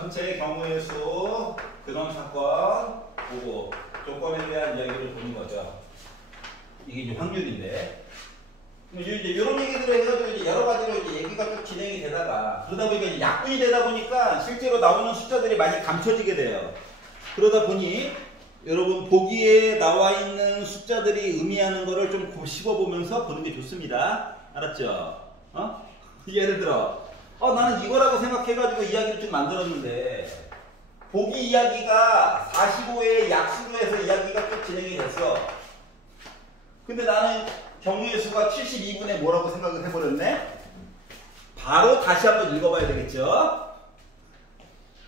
전체 경우의 수, 그런 사건 보고 조건에 대한 이야기를 보는 거죠. 이게 이제 확률인데. 이제 이런 얘기들을 해가지고 이제 여러 가지로 이제 얘기가 쭉 진행이 되다가 그러다 보니까 이제 약분이 되다 보니까 실제로 나오는 숫자들이 많이 감춰지게 돼요. 그러다 보니 여러분 보기에 나와 있는 숫자들이 의미하는 거를 좀 씹어보면서 보는 게 좋습니다. 알았죠? 예를 들어 나는 이거라고 생각해가지고 이야기를 좀 만들었는데 보기 이야기가 45의 약수로 해서 이야기가 쭉 진행이 됐어. 근데 나는 경우의 수가 72분의 뭐라고 생각을 해버렸네? 바로 다시 한번 읽어봐야 되겠죠?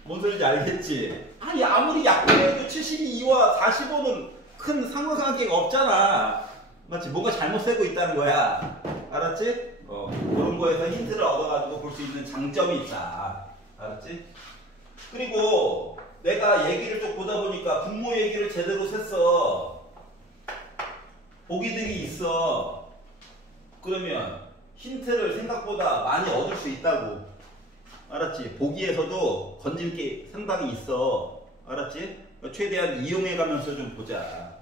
뭔 소리인지 알겠지? 아니 아무리 약분해도 72와 45는 큰 상관관계가 없잖아. 맞지? 뭔가 잘못 세고 있다는 거야. 알았지? 그런 거에서 힌트를 얻어가지고 볼 수 있는 장점이 있다. 알았지? 그리고 내가 얘기를 좀 보다 보니까 분모 얘기를 제대로 셌어. 보기들이 있어. 그러면 힌트를 생각보다 많이 얻을 수 있다고. 알았지? 보기에서도 건질 게 상당히 있어. 알았지? 최대한 이용해 가면서 좀 보자.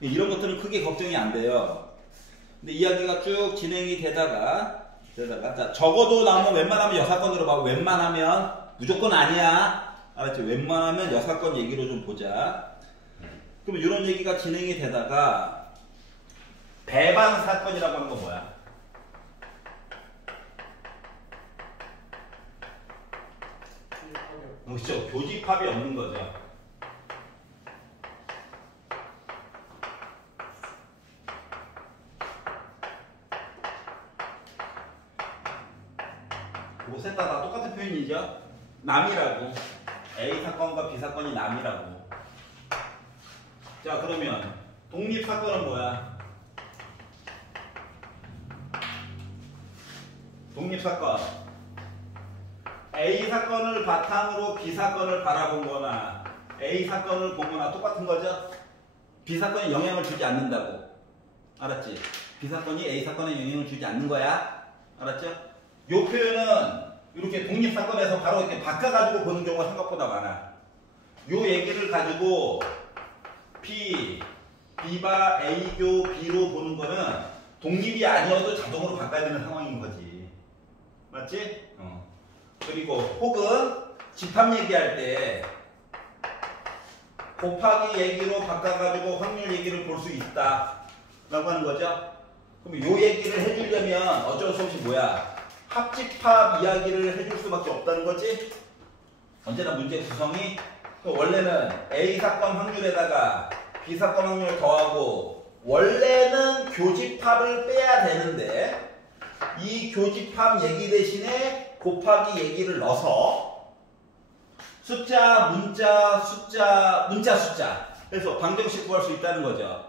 이런 것들은 크게 걱정이 안 돼요. 근데 이야기가 쭉 진행이 되다가 자, 적어도 나오면 웬만하면 여사건으로 봐. 웬만하면 무조건 아니야. 알았지? 웬만하면 여사건 얘기로 좀 보자. 그럼 이런 얘기가 진행이 되다가 배반 사건이라고 하는 건 뭐야? 그렇죠. 교집합이 없는 거죠. 그거 셋 다 똑같은 표현이죠. 남이라고. A 사건과 B 사건이 남이라고. 자, 그러면 독립 사건은 뭐야? 독립사건. A 사건을 바탕으로 B 사건을 바라본 거나 A 사건을 보거나 똑같은 거죠? B 사건에 영향을 주지 않는다고. 알았지? B 사건이 A 사건에 영향을 주지 않는 거야. 알았죠? 요 표현은 이렇게 독립사건에서 바로 이렇게 바꿔가지고 보는 경우가 생각보다 많아. 요 얘기를 가지고 B바 A교 B로 보는 거는 독립이 아니어도 자동으로 바꿔야 되는 상황인 거지. 맞지? 그리고 혹은 집합 얘기할 때 곱하기 얘기로 바꿔가지고 확률 얘기를 볼 수 있다 라고 하는 거죠. 그럼 요 얘기를 해주려면 어쩔 수 없이 뭐야? 합집합 이야기를 해줄 수밖에 없다는 거지. 언제나 문제 구성이 원래는 A 사건 확률에다가 B 사건 확률을 더하고 원래는 교집합을 빼야 되는데 이 교집합 얘기 대신에 곱하기 얘기를 넣어서 숫자, 문자, 숫자 그래서 방정식 구할 수 있다는 거죠.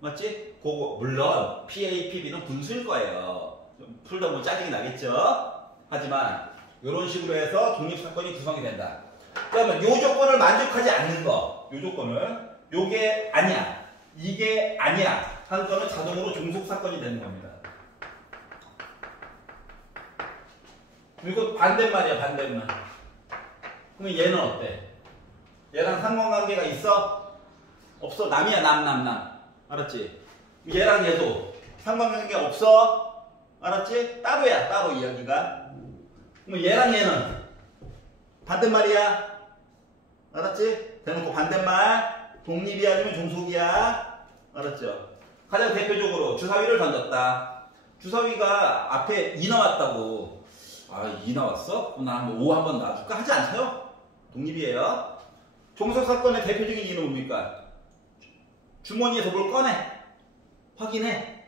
맞지? 그거 물론 PAPB는 분수일 거예요. 풀다 보면 짜증이 나겠죠? 하지만 이런 식으로 해서 독립사건이 구성이 된다. 그러면 이 조건을 만족하지 않는 거, 이 조건을 요게 아니야, 이게 아니야 하는 거는 자동으로 종속사건이 되는 겁니다. 그리고 반대말이야, 반대말. 그럼 얘는 어때? 얘랑 상관관계가 있어? 없어? 남이야, 남. 알았지? 얘랑 얘도 상관관계가 없어? 알았지? 따로야, 따로 이야기가. 그럼 얘랑 얘는 반대말이야. 알았지? 대놓고 반대말. 독립이 아니면 종속이야. 알았죠? 가장 대표적으로 주사위를 던졌다. 주사위가 앞에 2 나왔다고. 2 나왔어? 나 5 한번 놔줄까? 하지 않아요. 독립이에요. 종속사건의 대표적인 이유는 뭡니까? 주머니에서 뭘 꺼내. 확인해.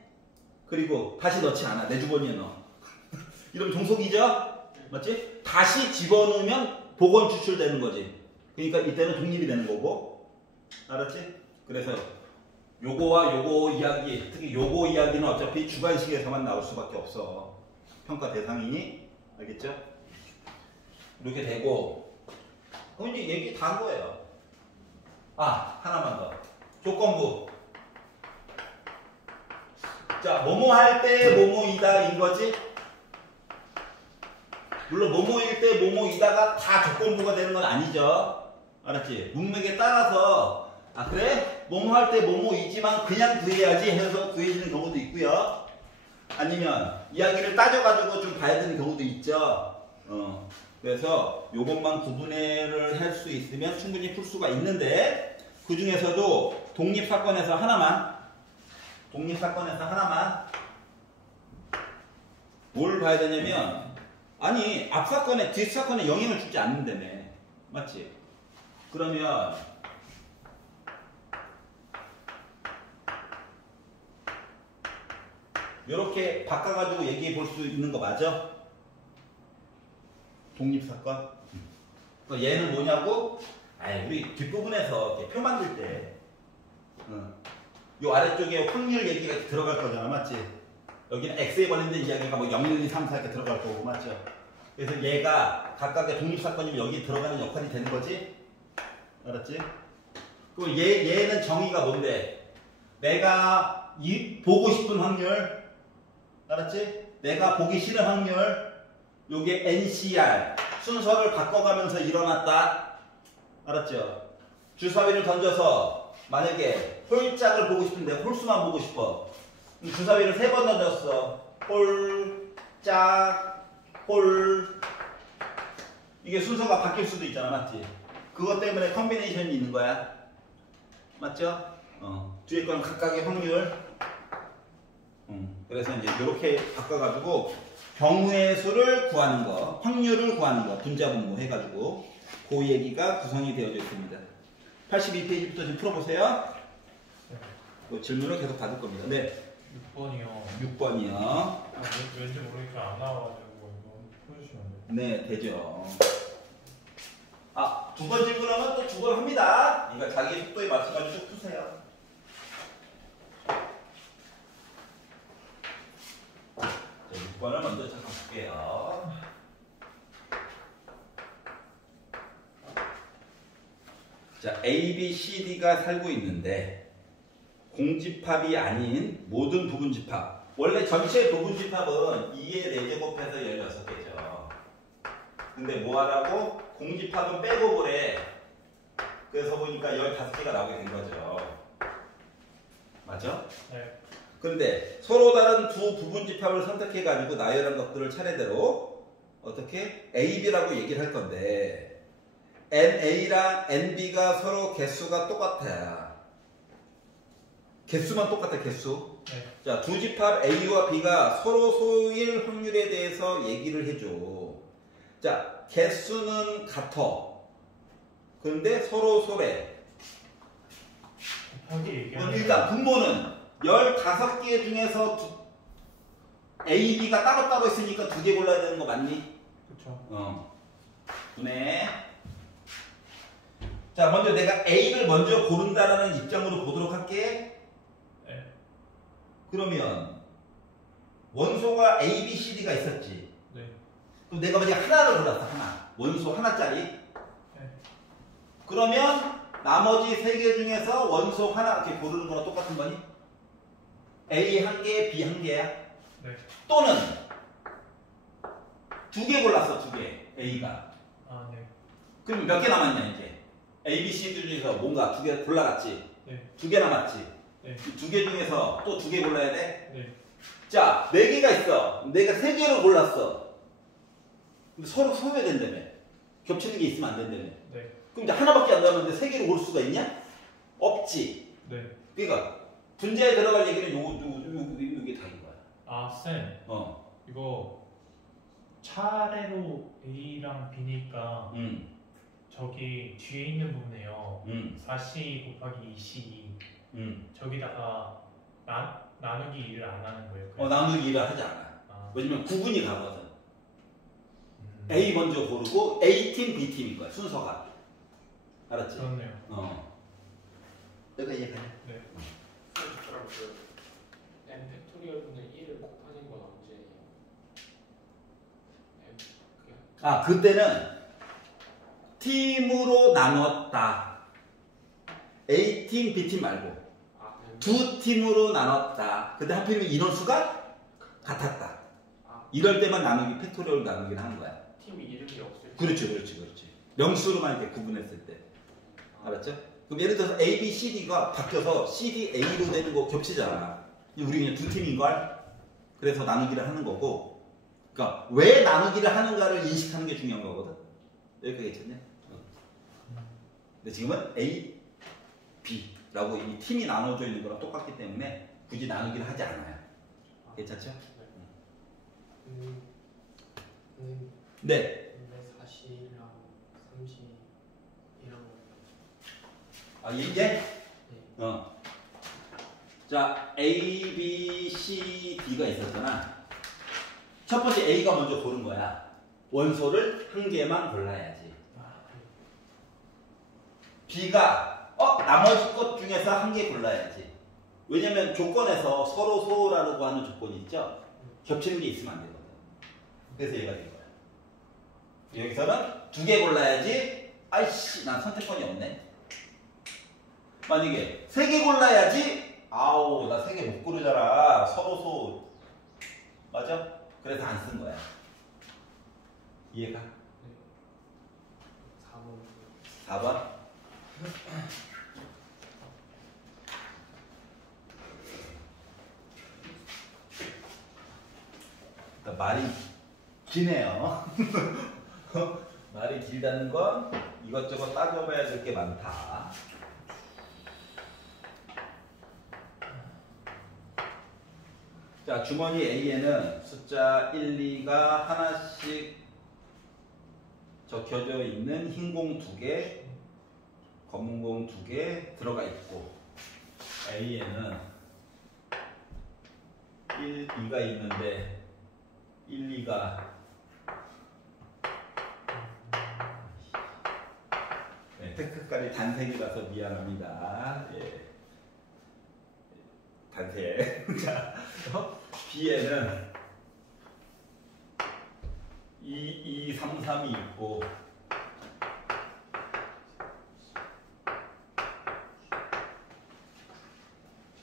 그리고 다시 넣지 않아. 내 주머니에 넣어. 이러면 종속이죠? 맞지? 다시 집어넣으면 복원 추출되는 거지. 그러니까 이때는 독립이 되는 거고. 알았지? 그래서 요거와 요거 이야기, 특히 요거 이야기는 어차피 주관식에서만 나올 수밖에 없어. 평가 대상이. 알겠죠? 이렇게 되고. 그럼 이제 얘기 다 한 거예요. 하나만 더. 조건부. 자, 뭐뭐 할 때 뭐뭐이다 이거지? 물론 뭐뭐일 때 뭐뭐이다가 다 조건부가 되는 건 아니죠. 알았지? 문맥에 따라서 아 그래? 뭐뭐 할 때 뭐뭐이지만 그냥 구해야지 해서 구해지는 경우도 있고요. 아니면 이야기를 따져가지고 좀 봐야 되는 경우도 있죠. 그래서 요것만 구분을 할 수 있으면 충분히 풀 수가 있는데 그 중에서도 독립사건에서 하나만 뭘 봐야 되냐면 아니 앞사건에 뒷사건에 영향을 주지 않는다며. 맞지? 그러면 이렇게 바꿔가지고 얘기해 볼 수 있는 거 맞아? 독립사건? 얘는 뭐냐고? 아이 우리 뒷부분에서 이렇게 표 만들 때 요 아래쪽에 확률 얘기가 들어갈 거잖아. 맞지? 여기는 X에 관련된 이야기가 뭐 0, 1, 2, 3, 4 이렇게 들어갈 거고. 맞죠? 그래서 얘가 각각의 독립사건이면 여기 들어가는 역할이 되는 거지? 알았지? 그럼 얘는 정의가 뭔데? 내가 보고 싶은 확률, 알았지? 내가 보기 싫은 확률, 요게 NCR, 순서를 바꿔가면서 일어났다. 알았죠? 주사위를 던져서 만약에 홀짝을 보고 싶은데 홀수만 보고 싶어. 주사위를 3번 던졌어. 홀, 짝, 홀. 이게 순서가 바뀔 수도 있잖아. 맞지? 그것 때문에 컨비네이션이 있는 거야. 맞죠? 뒤에 건 각각의 확률. 그래서 이제 이렇게 바꿔가지고 경우의 수를 구하는 거, 확률을 구하는 거, 분자분모 해가지고 그 얘기가 구성이 되어져 있습니다. 82페이지부터 좀 풀어보세요. 그 질문을 계속 받을 겁니다. 네. 6번이요. 6번이요. 왠지 모르니까 안 나와가지고 이거 풀어주시면 안 돼요? 네, 되죠. 아, 2번 질문하면 또 2번 합니다. 그러니까 자기 속도에 맞춰가지고 쭉 푸세요. 자, 6번을 먼저 잠깐 볼게요. 자, A, B, C, D가 살고 있는데 공집합이 아닌 모든 부분집합. 원래 전체 부분집합은 2의 4제곱해서 16개죠. 근데 뭐하라고? 공집합은 빼고 보래. 그래서 보니까 15개가 나오게 된 거죠. 맞죠? 네. 근데 서로 다른 두 부분집합을 선택해가지고 나열한 것들을 차례대로 어떻게? A, B라고 얘기를 할 건데 NA랑 NB가 서로 개수가 똑같아요. 개수만 똑같아, 개수. 네. 자, 두 집합 A와 B가 서로 소일 확률에 대해서 얘기를 해줘. 자, 개수는 같아. 그런데 서로 소래. 일단 분모는 15개 중에서 A, B가 따로따로 있으니까 2개 골라야 되는 거 맞니? 그쵸. 분해. 자, 먼저 내가 A를 먼저 고른다라는 입장으로 보도록 할게. 네. 그러면 원소가 A, B, C, D가 있었지. 네. 그럼 내가 만약에 하나를 골랐어. 하나. 원소 하나짜리. 네. 그러면 나머지 3개 중에서 원소 하나 이렇게 고르는 거랑 똑같은 거니? A 1개, B 1개야. 네. 또는 2개 골랐어. 2개. A가. 아, 네. 그럼 몇 개 남았냐 이제? A, B, C 중에서 뭔가 2개 골라갔지? 네. 2개 남았지? 네. 2개 중에서 또 2개 골라야 돼? 네. 자, 4개가 있어. 내가 3개를 골랐어. 근데 서로 소외된다며. 겹치는 게 있으면 안 된다며. 네. 그럼 이제 하나밖에 안 남았는데 3개를 고를 수가 있냐? 없지. 네. 그러니까 분자에 들어갈 얘기는 요게 다인 거야. 아, 쌤. 이거 차례로 A랑 B니까 저기 뒤에 있는 부분에요. 4C 곱하기 2C 저기다가 나누기 2를 안 하는 거예요. 나누기 2를 하지 않아. 아. 왜냐면 구분이 가거든. A 먼저 고르고 A팀, B팀인 거야. 순서가. 알았지? 그렇네요. 내가 이해가냐? 네. 그럼 그 n 팩토리얼 분의 1을 곱하는 건 언제예요? 그때는 팀으로 나눴다. A팀, B팀 말고 두 팀으로 나눴다. 근데 하필이면 인원수가 같았다. 이럴 때만 나누기 팩토리얼 나누기를 하는 거야. 팀 이름이 없을 때. 그렇지. 명수로만 이렇게 구분했을 때. 알았죠? 그럼 예를 들어서 A, B, C, D가 바뀌어서 C, D, A로 되는 거 겹치잖아. 우리 그냥 두 팀인걸? 그래서 나누기를 하는 거고. 그러니까 왜 나누기를 하는가를 인식하는 게 중요한 거거든. 여기까지 괜찮냐? 근데 지금은 A, B라고 이 팀이 나눠져 있는 거랑 똑같기 때문에 굳이 나누기를 하지 않아요. 괜찮죠? 네. 왜 40이랑 30이랑 아, 이게? 자, A, B, C, D가 있었잖아. 첫 번째 A가 먼저 고른 거야. 원소를 한 개만 골라야지. B가 나머지 것 중에서 한 개 골라야지. 왜냐면 조건에서 서로 소라고 하는 조건이 있죠. 겹치는 게 있으면 안 되거든. 그래서 얘가 된 거야. 여기서는 두 개 골라야지. 아이씨, 난 선택권이 없네. 만약에 세 개 골라야지. 아우, 나 세 개 못 고르잖아. 서로 소. 맞아? 그래서 안 쓴 거야. 이해가? 4번. 4번. 말이 기네요. 말이 길다는 건 이것저것 따져봐야 될 게 많다. 자, 주머니 A에는 숫자 1, 2가 하나씩 적혀져 있는 흰 공 2개, 검은 공 2개 들어가 있고, A에는 1, 2가 있는데 1, 2가 테크깔이 단색이라서 미안합니다. 예. 단색. 자, B에는 2, 2, 3, 3이 있고,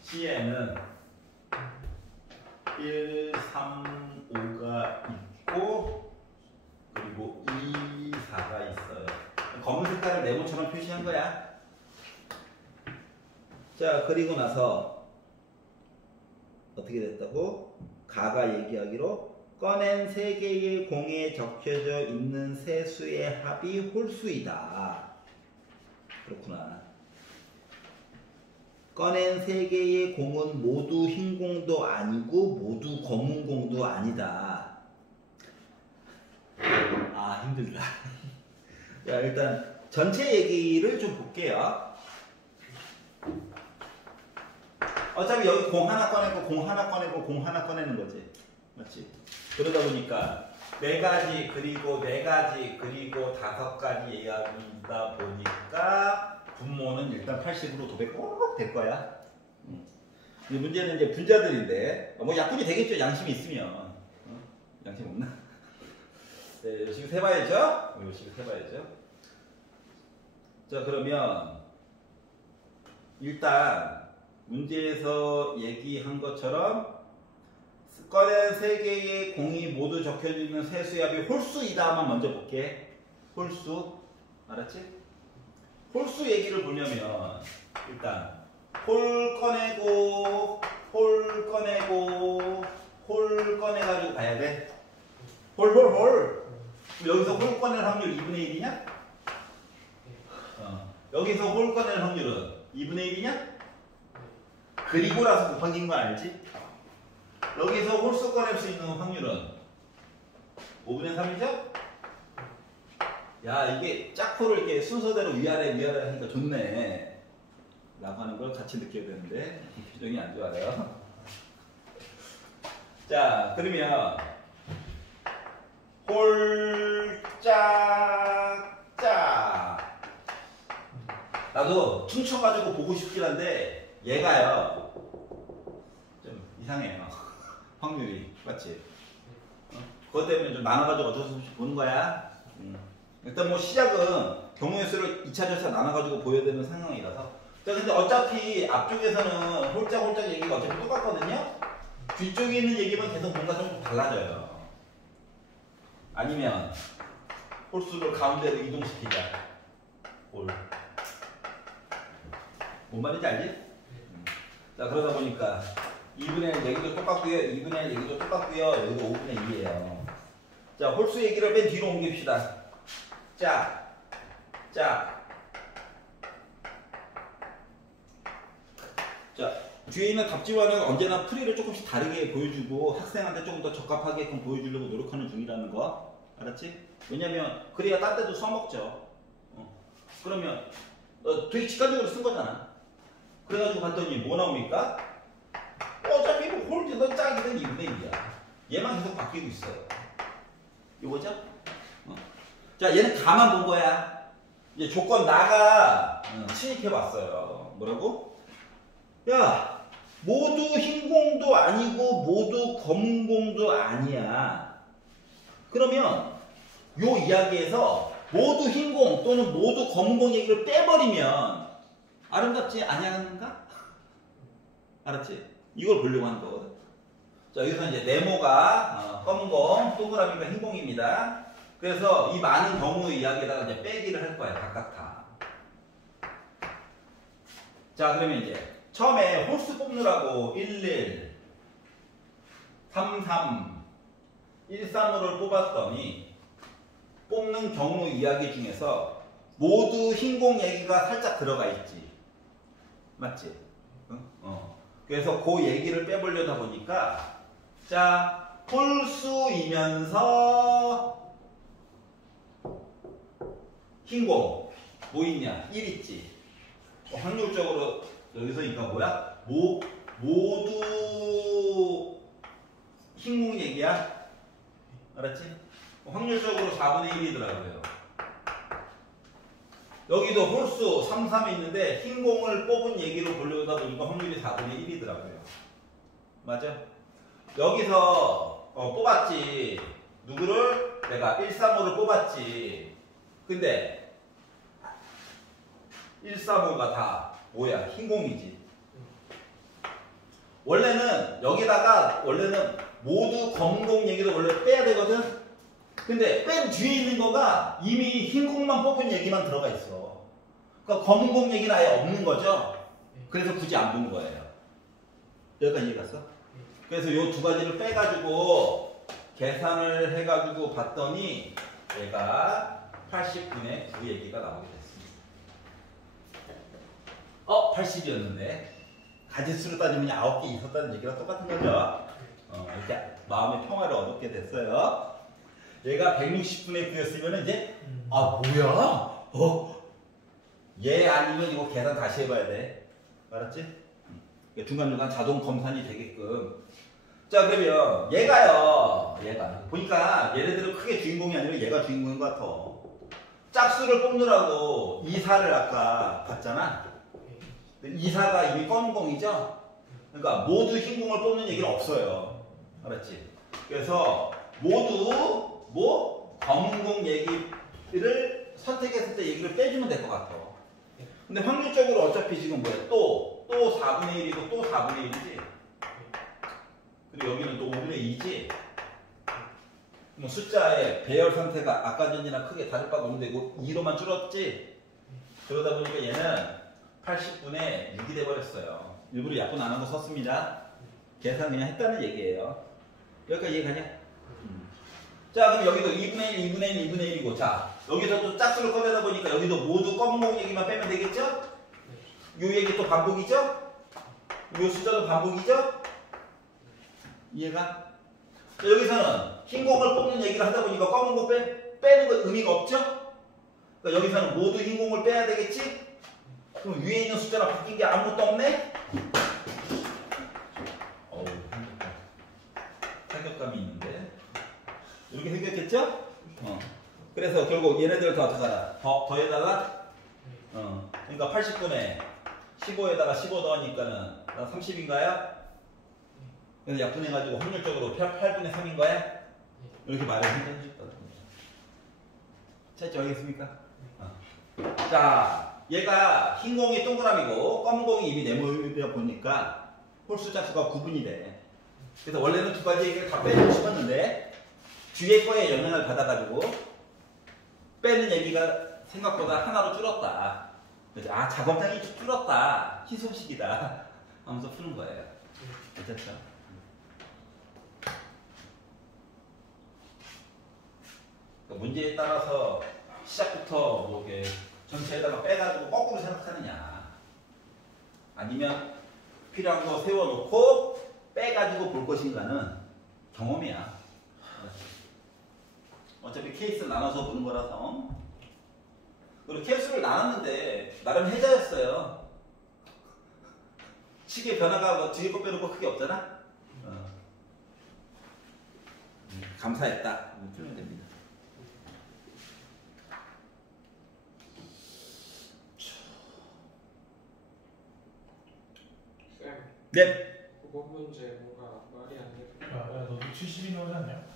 C에는 1, 3, 5가 있고, 그리고 2, 4가 있어요. 검은 색깔을 네모처럼 표시한 거야. 자, 그리고 나서 어떻게 됐다고? 가가 얘기하기로 꺼낸 세 개의 공에 적혀져 있는 세 수의 합이 홀수이다. 그렇구나. 꺼낸 세 개의 공은 모두 흰 공도 아니고 모두 검은 공도 아니다. 아, 힘들다. 자, 일단 전체 얘기를 좀 볼게요. 어차피 여기 공 하나 꺼내고 공 하나 꺼내고 공 하나 꺼내는 거지. 맞지? 그러다 보니까 네 가지 그리고 네 가지 그리고 5가지 이야기다 보니까 분모는 일단 80으로 도배 꼭 될 거야. 이 문제는 이제 분자들인데 뭐 약분이 되겠죠. 양심이 있으면. 양심 없나? 네, 열심히 해봐야죠. 열심히 해봐야죠. 자, 그러면 일단 문제에서 얘기한 것처럼 꺼낸 세 개의 공이 모두 적혀져 있는 세 수의 합이 홀수이다만 먼저 볼게. 홀수. 알았지? 홀수 얘기를 보려면 일단 홀 꺼내고 홀 꺼내고 홀 꺼내가지고 봐야 돼. 홀. 여기서 홀 꺼낼 확률 2분의 1이냐? 여기서 홀 꺼낼 확률은 2분의 1이냐? 그리고라서 곱하기인 거 알지? 여기서 홀수 꺼낼 수 있는 확률은 5분의 3이죠? 야, 이게 짝포를 이렇게 순서대로 위아래 하니까 좋네 라고 하는 걸 같이 느껴야 되는데 표정이 안 좋아요. 자, 그러면 홀짝짝 나도 퉁쳐가지고 보고 싶긴 한데 얘가요 좀 이상해요. 확률이 맞지? 그것 때문에 좀 나눠가지고 어쩔 수 없이 보는 거야. 일단 뭐 시작은 경우의 수를 2차 절차 나눠가지고 보여야 되는 상황이라서. 자, 근데 어차피 앞쪽에서는 홀짝홀짝 얘기가 어차피 똑같거든요. 뒤쪽에 있는 얘기만 계속 뭔가 좀 달라져요. 아니면 홀수를 가운데로 이동시키자. 홀. 뭔 말인지 알지? 자, 그러다 보니까 2분의 1 얘기도 똑같고요. 2분의 1 얘기도 똑같고요. 여기도 5분의 2예요. 자, 홀수 얘기를 맨 뒤로 옮깁시다. 자, 뒤에 있는 답지와는 언제나 풀이를 조금씩 다르게 보여주고 학생한테 조금 더 적합하게끔 보여주려고 노력하는 중이라는 거. 알았지? 왜냐면 그래야 딴 데도 써먹죠. 그러면 되게 직관적으로 쓴 거잖아. 그래가지고 봤더니 뭐 나옵니까? 어차피 홀드든 짝이든 2분의 1이야. 얘만 계속 바뀌고 있어요. 이거죠? 자, 얘는 가만 본 거야. 이제 조건 나가 침입해봤어요. 뭐라고? 야, 모두 흰 공도 아니고 모두 검은 공도 아니야. 그러면 요 이야기에서 모두 흰 공 또는 모두 검은 공 얘기를 빼버리면 아름답지 아니하는가? 알았지? 이걸 보려고 하는 거거든. 자, 여기서 이제 네모가 검은 공, 동그라미가 흰 공입니다. 그래서 이 많은 경우의 이야기에다가 이제 빼기를 할 거야, 각각 다. 자, 그러면 이제 처음에 홀수 뽑느라고 11, 33, 135를 뽑았더니 뽑는 경우 이야기 중에서 모두 흰 공 얘기가 살짝 들어가 있지. 맞지? 그래서 그 얘기를 빼보려다 보니까 자, 홀수이면서 흰 공 뭐 있냐? 1 있지. 확률적으로 여기서니까 뭐야? 모두 흰 공 얘기야. 알았지? 확률적으로 4분의 1이더라고요. 여기도 홀수 3, 3이 있는데 흰 공을 뽑은 얘기로 보려다 보니까 확률이 4분의 1이더라고요. 맞아? 여기서 뽑았지. 누구를? 내가 135를 뽑았지. 근데 135가 다 뭐야? 흰 공이지. 원래는 여기다가 원래는 모두 검은 공 얘기도 원래 빼야 되거든. 근데 맨 뒤에 있는 거가 이미 흰 공만 뽑은 얘기만 들어가 있어. 그러니까 검은 공 얘기는 아예 없는 거죠. 그래서 굳이 안 본 거예요. 여기까지 이해 갔어? 그래서 요 두 가지를 빼가지고 계산을 해가지고 봤더니 얘가 80분의 9 얘기가 나오게 됐습니다. 80이었는데 가짓수로 따지면 9개 있었다는 얘기랑 똑같은 거죠. 이렇게 마음의 평화를 얻게 됐어요. 얘가 160분의 9였으면 이제 뭐야? 얘 아니면 이거 계산 다시 해봐야 돼. 알았지? 중간중간 자동 검산이 되게끔. 자, 그러면 얘가 보니까 얘네들은 크게 주인공이 아니라 얘가 주인공인 것 같아. 짝수를 뽑느라고 2사를 아까 봤잖아. 2사가 이미 검은 공이죠? 그러니까 모두 흰 공을 뽑는 얘기는 없어요. 알았지? 그래서 모두 검은 공 얘기를 선택했을 때 얘기를 빼주면 될 것 같아. 근데 확률적으로 어차피 지금 뭐야? 또 4분의 1이고 또 4분의 1이지? 그리고 여기는 또 5분의 2지? 뭐 숫자의 배열 상태가 아까 전이랑 크게 다를 바가 없는데 이거 2로만 줄었지? 그러다 보니까 얘는 80분의 6이 돼버렸어요. 일부러 약분 안 하고 썼습니다. 계산 그냥 했다는 얘기예요. 여기까지 이해가냐? 자, 그럼 여기도 2분의 1, 2분의 1, 2분의 1이고, 자, 여기서 또 짝수를 꺼내다 보니까 여기도 모두 검은 공 얘기만 빼면 되겠죠? 요 얘기 또 반복이죠? 요 숫자도 반복이죠? 이해가? 자, 여기서는 흰 공을 뽑는 얘기를 하다 보니까 검은 공 빼는 건 의미가 없죠? 그러니까 여기서는 모두 흰 공을 빼야 되겠지? 그럼 위에 있는 숫자랑 바뀐 게 아무것도 없네? 타격감이 있는데. 이렇게 생겼겠죠? 그래서 결국 얘네들 더해다가 그러니까 80분에 15에다가 15 더하니까는 30인가요? 그래서 약분해가지고 확률적으로 8분의 3인 거야? 이렇게 말을 해주셨거든요. 차이점 알겠습니까? 자, 얘가 흰 공이 동그라미고 검은 공이 이미 네모되어 보니까 홀수 짝수가 구분이 돼. 그래서 원래는 두 가지 얘기를 다 빼주고 싶었는데 뒤에 거에 영향을 받아가지고 빼는 얘기가 생각보다 하나로 줄었다. 그래서 아 작업량이 줄었다. 희소식이다. 하면서 푸는 거예요. 괜찮죠? 그러니까 문제에 따라서 시작부터 뭐 이렇게 전체에다가 빼가지고 거꾸로 생각하느냐, 아니면 필요한 거 세워놓고 빼가지고 볼 것인가는 경험이야. 어차피 케이스 나눠서 보는 거라서. 그리고 케이스를 나눴는데 나름 해자였어요. 식의 변화가 뭐 뒤에 거 빼놓고 크게 없잖아. 감사했다. 풀면 됩니다. 쌤, 네. 9번 문제 뭔가 말이 안 돼. 야, 너도 70이 나오지 않냐?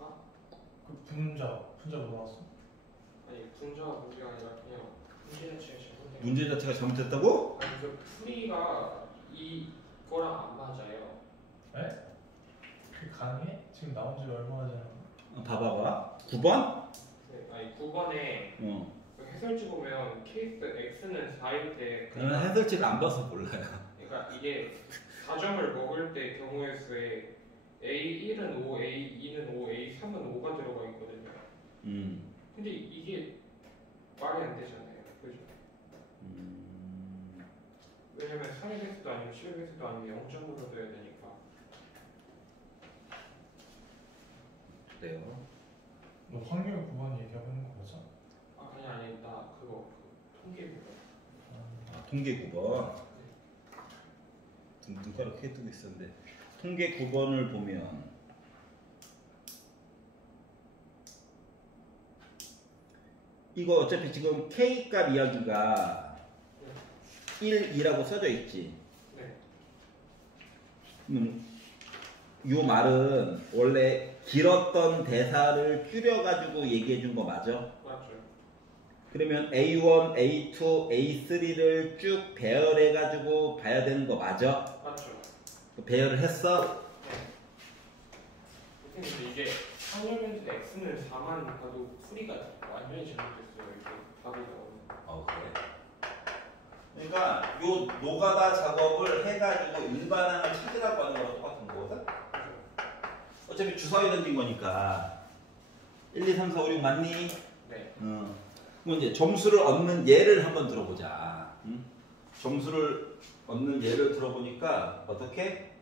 아? 그 분자 뭐 나왔어? 아니 분자가 문제가 아니라 그냥 문제 자체가 잘못된 거. 문제 자체가 잘못됐다고? 아니 그 풀이가 이거랑 안 맞아요. 에? 그게 가능해? 지금 나온 지 얼마나 지났나? 봐봐봐. 9번? 네, 아니 9번에 그 해설지 보면 케이스 X는 4일 때 저는 해설지를 안 봐서 몰라요. 그러니까 이게 4점을 먹을 때 경우의 수에 A1은 5, A2는 5, A3은 5가 들어가 있거든요. 근데 이게 말이 안 되잖아요. 그죠? 왜냐면 3의 개수도 아니고 10의 개수도 아니고 0점으로 둬야 되니까. 그래요. 너 확률 9번 얘기하고 있는 거 맞아? 아니 나 그거 통계 보고. 통계 9번. 눈가락 크게 뜨고 있었는데 통계 9번을 보면 이거 어차피 지금 K값 이야기가 1, 2라고 써져 있지. 네. 이 말은 원래 길었던 대사를 줄여가지고 얘기해 준 거 맞아? 맞죠. 그러면 A1, A2, A3를 쭉 배열해가지고 봐야 되는 거 맞아? 맞죠. 배열을 했어? 네. 근데 이게 확률 변수 X는 4만 가도 풀이가 완전히 잘못됐어요. 이렇게 답이 나오는. 그래. 그러니까 요 노가다 작업을 해가지고 일반항을 찾으라고 하는 거랑 똑같은 거거든? 어차피 주사위 던진 거니까 1, 2, 3, 4, 5, 6 맞니? 네. 그럼 이제 점수를 얻는 예를 한번 들어보자. 점수를 얻는 예를 들어보니까 어떻게?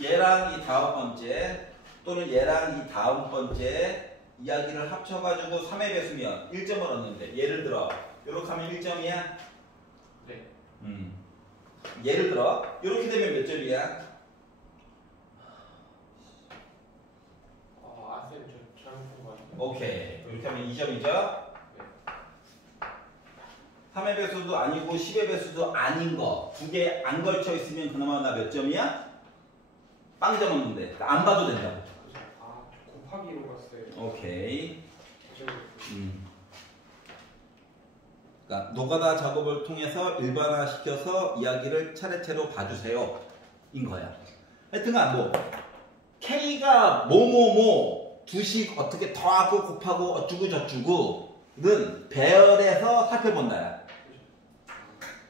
얘랑 이 다음 번째 또는 얘랑 이 다음 번째 이야기를 합쳐가지고 3의 배수면 1점을 얻는데, 예를 들어 이렇게 하면 1점이야? 네. 예를 들어 이렇게 되면 몇 점이야? 쌤 저 잘못한 거 같아요. 오케이. 이렇게 하면 2점이죠? 3의 배수도 아니고 10의 배수도 아닌 거 두 개 안 걸쳐 있으면 그나마 나 몇 점이야? 빵점 얻는데 안 봐도 된다고. 곱하기로 갔어요. 오케이. 저 그러니까 노가다 작업을 통해서 일반화시켜서 이야기를 차례차례로 봐주세요 인 거야. 하여튼간 뭐 K가 뭐뭐뭐 두식 어떻게 더하고 곱하고 어쩌고 저쩌고는 배열해서 살펴본다야.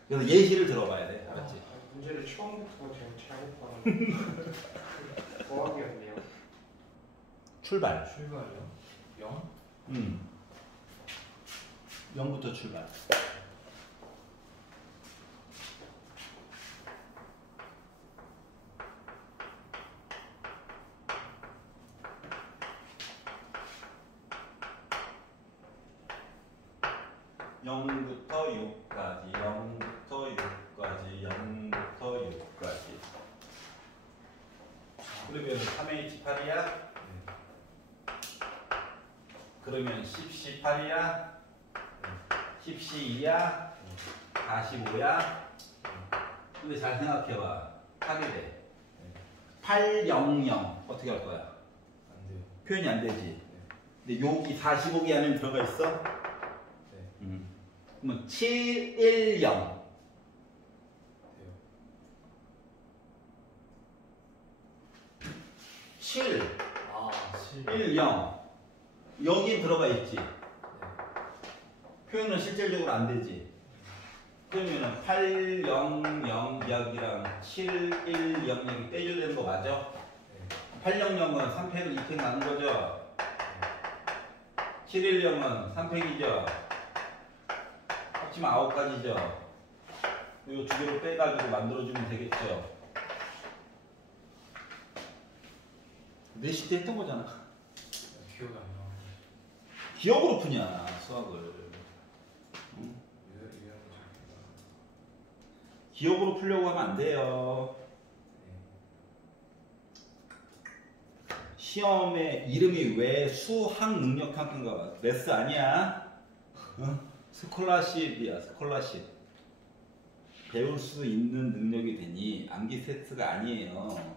그래서 예시를 들어봐야 돼. 알았지? 문제를 처음부터 잘못 받은 더하기였네요. 출발. 출발이요? 0? 0부터 출발. (0부터 6까지) (0부터 6까지) (0부터 6까지) 그러면 3의 28이야? 그러면 10, 18이야? 10, 2야? 45야? 근데 잘 생각해봐. 하게 돼. 800 어떻게 할 거야? 안 돼요. 표현이 안 되지. 근데 여기 45개 안에 들어가 있어? 네. 그러면 710 돼요. 7 아, 7. 1 0 여기 들어가 있지. 표현은 실질적으로 안 되지. 그러면은 800역이랑 7100이 떼줘야 되는 거 맞아? 800은 3팩을 2팩 나눈 거죠? 710은 3팩이죠? 합치면 9가지죠? 이 두 개로 빼가지고 만들어주면 되겠죠? 4시 때 했던 거잖아. 기억이 안 나. 기억으로 푸냐, 수학을. 응? 기억으로 풀려고 하면 안 돼요. 시험의 이름이 왜 수학 능력 평가인가 봐. 레스 아니야? 어? 스콜라십이야, 스콜라십. 배울 수 있는 능력이 되니 암기 테스트가 아니에요.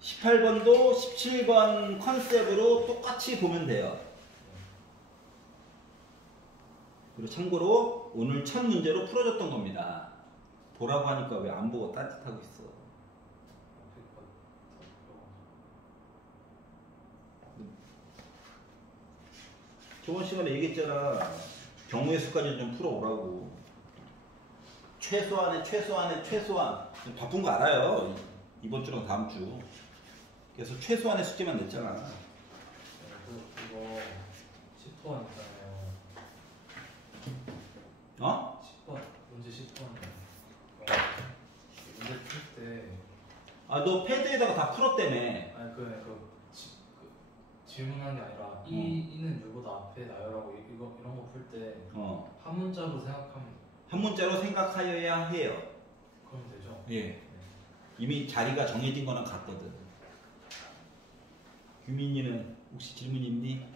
(18번도) (17번) 컨셉으로 똑같이 보면 돼요. 그리고 참고로 오늘 첫 문제로 풀어줬던 겁니다. 보라고 하니까 왜 안 보고 딴짓하고 있어. 저번 시간에 얘기했잖아. 경우의 수까지 좀 풀어오라고. 최소한. 바쁜 거 알아요. 이번 주랑 다음 주. 그래서 최소한의 숙제만 냈잖아. 이거 10번 있잖아요. 어? 10번 문제 10번. 문제 풀 아, 너 패드에다가 다 풀었다며. 때 아니 그 질문한 게 아니라 이는 유보다 앞에 나열하고 이런 거 풀 때 한 문자로 생각하면 한 문자로 생각하여야 해요. 그러면 되죠? 예. 네. 이미 자리가 정해진 거랑 같거든. 규민이는 혹시 질문 있니?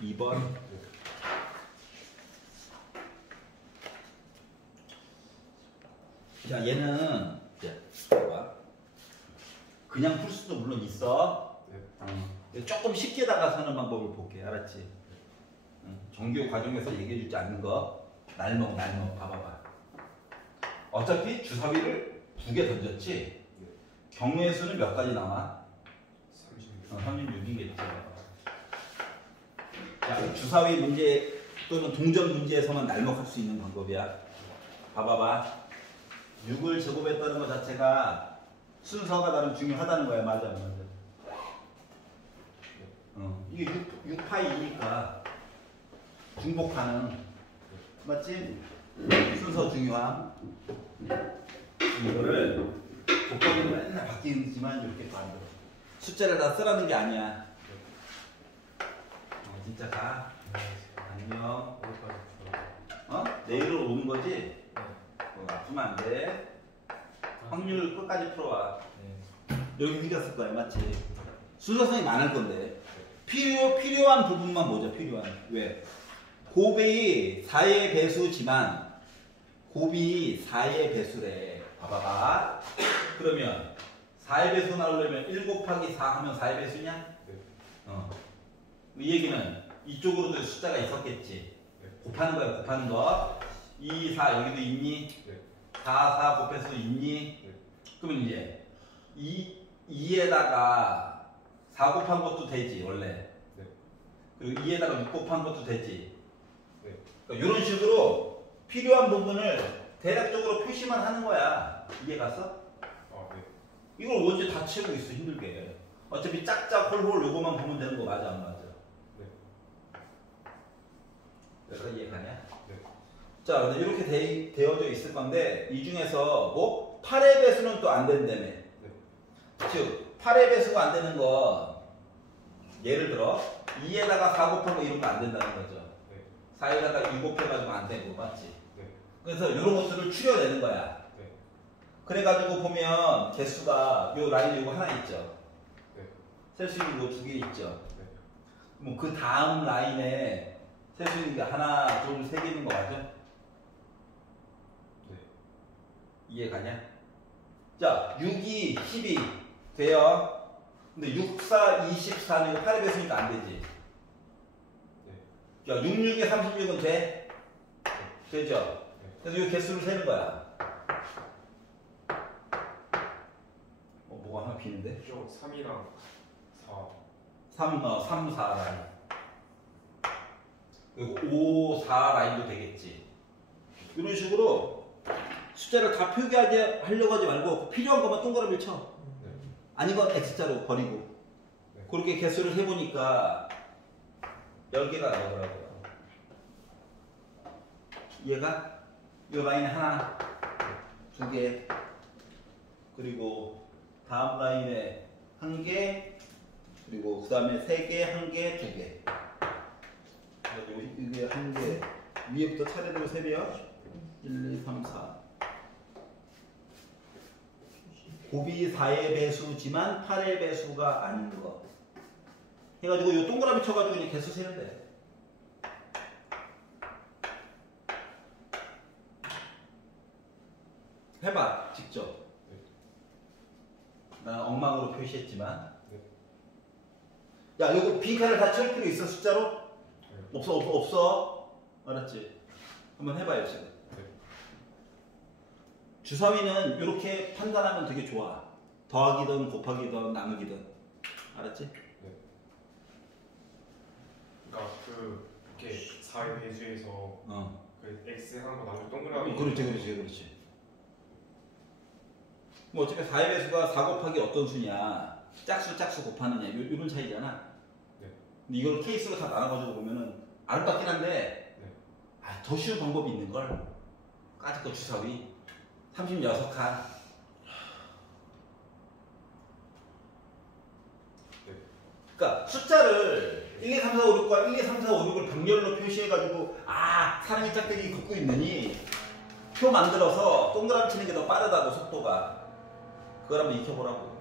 2번. 자, 얘는 봐봐. 그냥 풀 수도 물론 있어. 조금 쉽게 다가서는 방법을 볼게. 알았지? 정규 과정에서 얘기해주지 않는 거. 날먹. 봐봐봐. 어차피 주사위를 2개 던졌지? 경우의 수는 몇 가지 나와? 36이겠죠. 자, 주사위 문제 또는 동전 문제에서만 날먹할 수 있는 방법이야. 봐봐봐. 6을 제곱했다는 것 자체가 순서가 나름 중요하다는 거야. 맞아, 맞아. 이게 6파이니까 중복하는, 맞지? 순서 중요함. 이거를 곱하기는 맨날 바뀌지만 이렇게 만들어. 숫자를 다 쓰라는 게 아니야. 진짜 가. 안녕. 내일은 오는 거지? 아프면 안 돼. 확률 끝까지 풀어와. 여기 생겼을 거야, 맞지? 순서성이 많을 건데. 필요한 부분만 보자, 필요한. 왜? 곱이 4의 배수지만, 곱이 4의 배수래. 봐봐봐. 그러면 4의 배수 나오려면 1 곱하기 4 하면 4의 배수냐? 이 얘기는 이쪽으로도 숫자가 있었겠지. 곱하는 거야, 곱하는 거. 2, 4 여기도 있니? 4, 4 곱해서 있니? 그러면 이제 2에다가 4 곱한 것도 되지, 원래. 그리고 2에다가 6 곱한 것도 되지. 그러니까 이런 식으로 필요한 부분을 대략적으로 표시만 하는 거야. 이해 갔어? 이걸 언제 다 채우고 있어, 힘들게. 어차피 짝짝 홀홀 요거만 보면 되는 거 맞아, 안 맞아? 내가 이해 가냐? 자, 근데 이렇게 되어져 있을 건데, 이 중에서 뭐 8의 배수는 또 안 된다며. 즉 8의 배수가 안 되는 거, 예를 들어 2에다가 4 곱하고 이런 거 안 된다는 거죠. 4에다가 2 곱해가지고 안 되고, 맞지? 그래서 이런 것들을 추려내는 거야. 그래가지고 보면 개수가 요 라인 이거 하나 있죠. 셀 수 있는 거 2개 있죠. 뭐 그 다음 라인에 셀 수 있는 게 하나, 둘, 세 개 있는 거 맞죠? 이해 가냐? 자, 6이 10이 돼요. 근데 6, 4, 24는 8의 배수니까 안 되지. 자, 6, 6에 36은 돼? 되죠? 그래서 이 개수를 세는 거야. 뭐가 하나 비는데? 저 3이랑 4. 3, 4 라인. 그리고 5, 4 라인도 되겠지. 이런 식으로 숫자를 다 표기하려고 하지 말고 필요한 것만 동그라미를 쳐. 아닌 건 X자로 버리고. 그렇게 개수를 해보니까 10개가 나오더라고요. 얘가 이 라인에 하나, 2개, 그리고 다음 라인에 1개, 그리고 그 다음에 3개, 1개, 2개. 그리고 이게 1개, 위에부터 차례대로 세면 1, 2, 3, 4. 곱이 4의 배수지만 8의 배수가 아닌 거. 해가지고 이 동그라미 쳐가지고 그냥 개수 세면 돼. 해봐, 직접. 난 엉망으로 표시했지만. 야, 이거 빈칸을 다 채울 필요 있어, 숫자로? 없어. 알았지? 한번 해봐요, 지금. 주사위는 이렇게 판단하면 되게 좋아. 더하기든 곱하기든 나누기든. 알았지? 그러니까 이렇게 4의 배수에서 그 X 한 거 나중에 동그라미. 그렇지. 뭐 어차피 4의 배수가 4 곱하기 어떤 수냐, 짝수 곱하느냐 이런 차이잖아. 근데 이걸 케이스로 다 나눠가지고 보면은 아름답긴 한데 더 쉬운 방법이 있는 걸. 까짓 거 주사위 36칸. 그러니까 숫자를 1, 2, 3, 4, 5, 6과 1, 2, 3, 4, 5, 6을 병렬로 표시해가지고 사람이 짝대기 긋고 있느니 표 만들어서 동그라미 치는 게 더 빠르다고, 속도가. 그걸 한번 익혀보라고.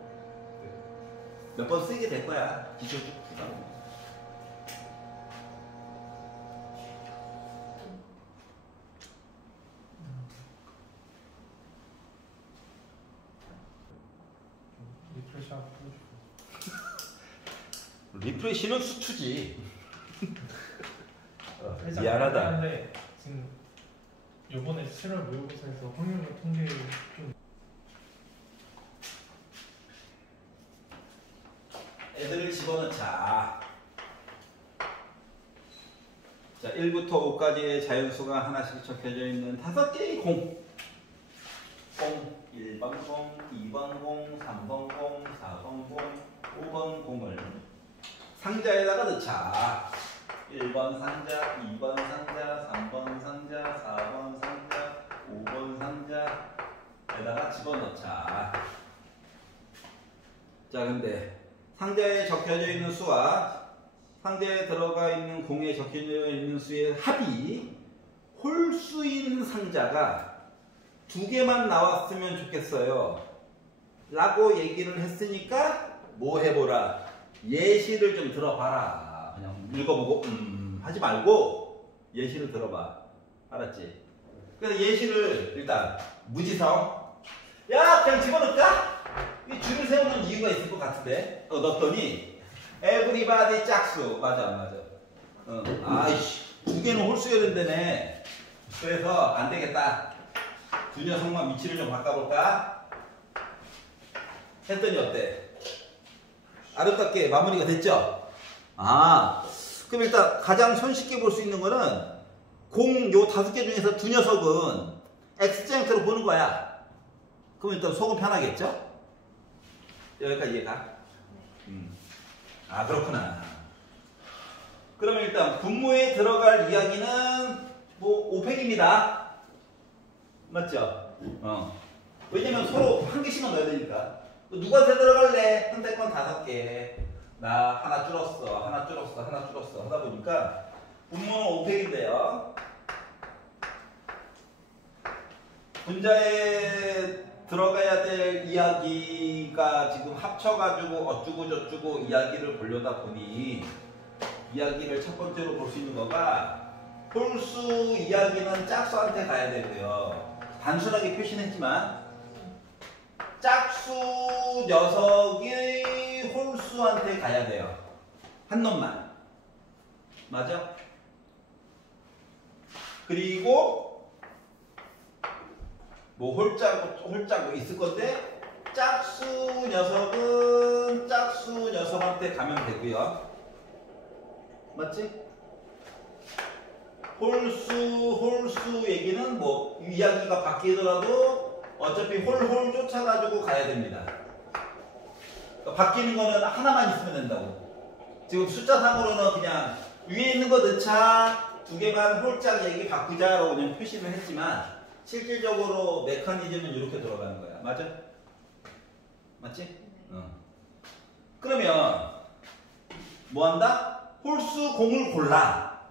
몇 번 쓰게 될 거야. 기초 쭉 보다. 리프레시 하고 리프레시는 수투지. 살짝 미안하다. 한데 지금 요번에 7월 모의고사에서 확률과 통계 좀 애들을 집어넣자. 자, 1부터 5까지의 자연수가 하나씩 적혀져 있는 5개의 공. 1번 공, 2번 공, 3번 공, 4번 공, 5번 공을 상자에다가 넣자. 1번 상자, 2번 상자, 3번 상자, 4번 상자, 5번 상자에다가 집어넣자. 자, 근데 상자에 적혀져 있는 수와 상자에 들어가 있는 공에 적혀져 있는 수의 합이 홀수인 상자가 2개만 나왔으면 좋겠어요 라고 얘기를 했으니까 뭐 해보라, 예시를 좀 들어봐라. 그냥 읽어보고 하지 말고 예시를 들어봐. 알았지? 그래서 예시를 일단 무지성, 야 그냥 집어넣을까? 이 줄을 세우는 이유가 있을 것 같은데 넣었더니 everybody 짝수. 맞아. 아이씨 2개는 홀수여야 된다네. 그래서 안 되겠다. 두 녀석만 위치를 좀 바꿔볼까? 했더니 어때? 아름답게 마무리가 됐죠? 그럼 일단 가장 손쉽게 볼 수 있는 거는 공 요 5개 중에서 두 녀석은 X자 형태로 보는 거야. 그럼 일단 속은 편하겠죠? 여기까지 이해가? 그렇구나. 그러면 일단 분모에 들어갈 이야기는 뭐 5팩입니다. 맞죠? 왜냐면 서로 한 개씩만 넣어야 되니까. 누구한테 들어갈래? 선택권 5개. 나 하나 줄었어 하다 보니까 분모는 5팩인데요. 분자에 들어가야 될 이야기가 지금 합쳐가지고 어쩌고저쩌고 이야기를 보려다 보니 이야기를 첫 번째로 볼 수 있는 거가 홀수 이야기는 짝수한테 가야 되고요. 단순하게 표시했지만 짝수 녀석이 홀수한테 가야 돼요. 한 놈만. 맞아? 그리고 뭐 홀짝 뭐 있을 건데 짝수 녀석은 때 가면 되고요. 맞지? 홀수 얘기는 뭐 이야기가 바뀌더라도 어차피 홀 쫓아가지고 가야 됩니다. 그러니까 바뀌는 거는 하나만 있으면 된다고. 지금 숫자상으로는 그냥 위에 있는 거 넣자, 두 개만 홀짝 얘기 바꾸자라고 그냥 표시를 했지만 실질적으로 메커니즘은 이렇게 돌아가는 거야. 맞아? 맞지? 그러면 뭐 한다? 홀수 공을 골라.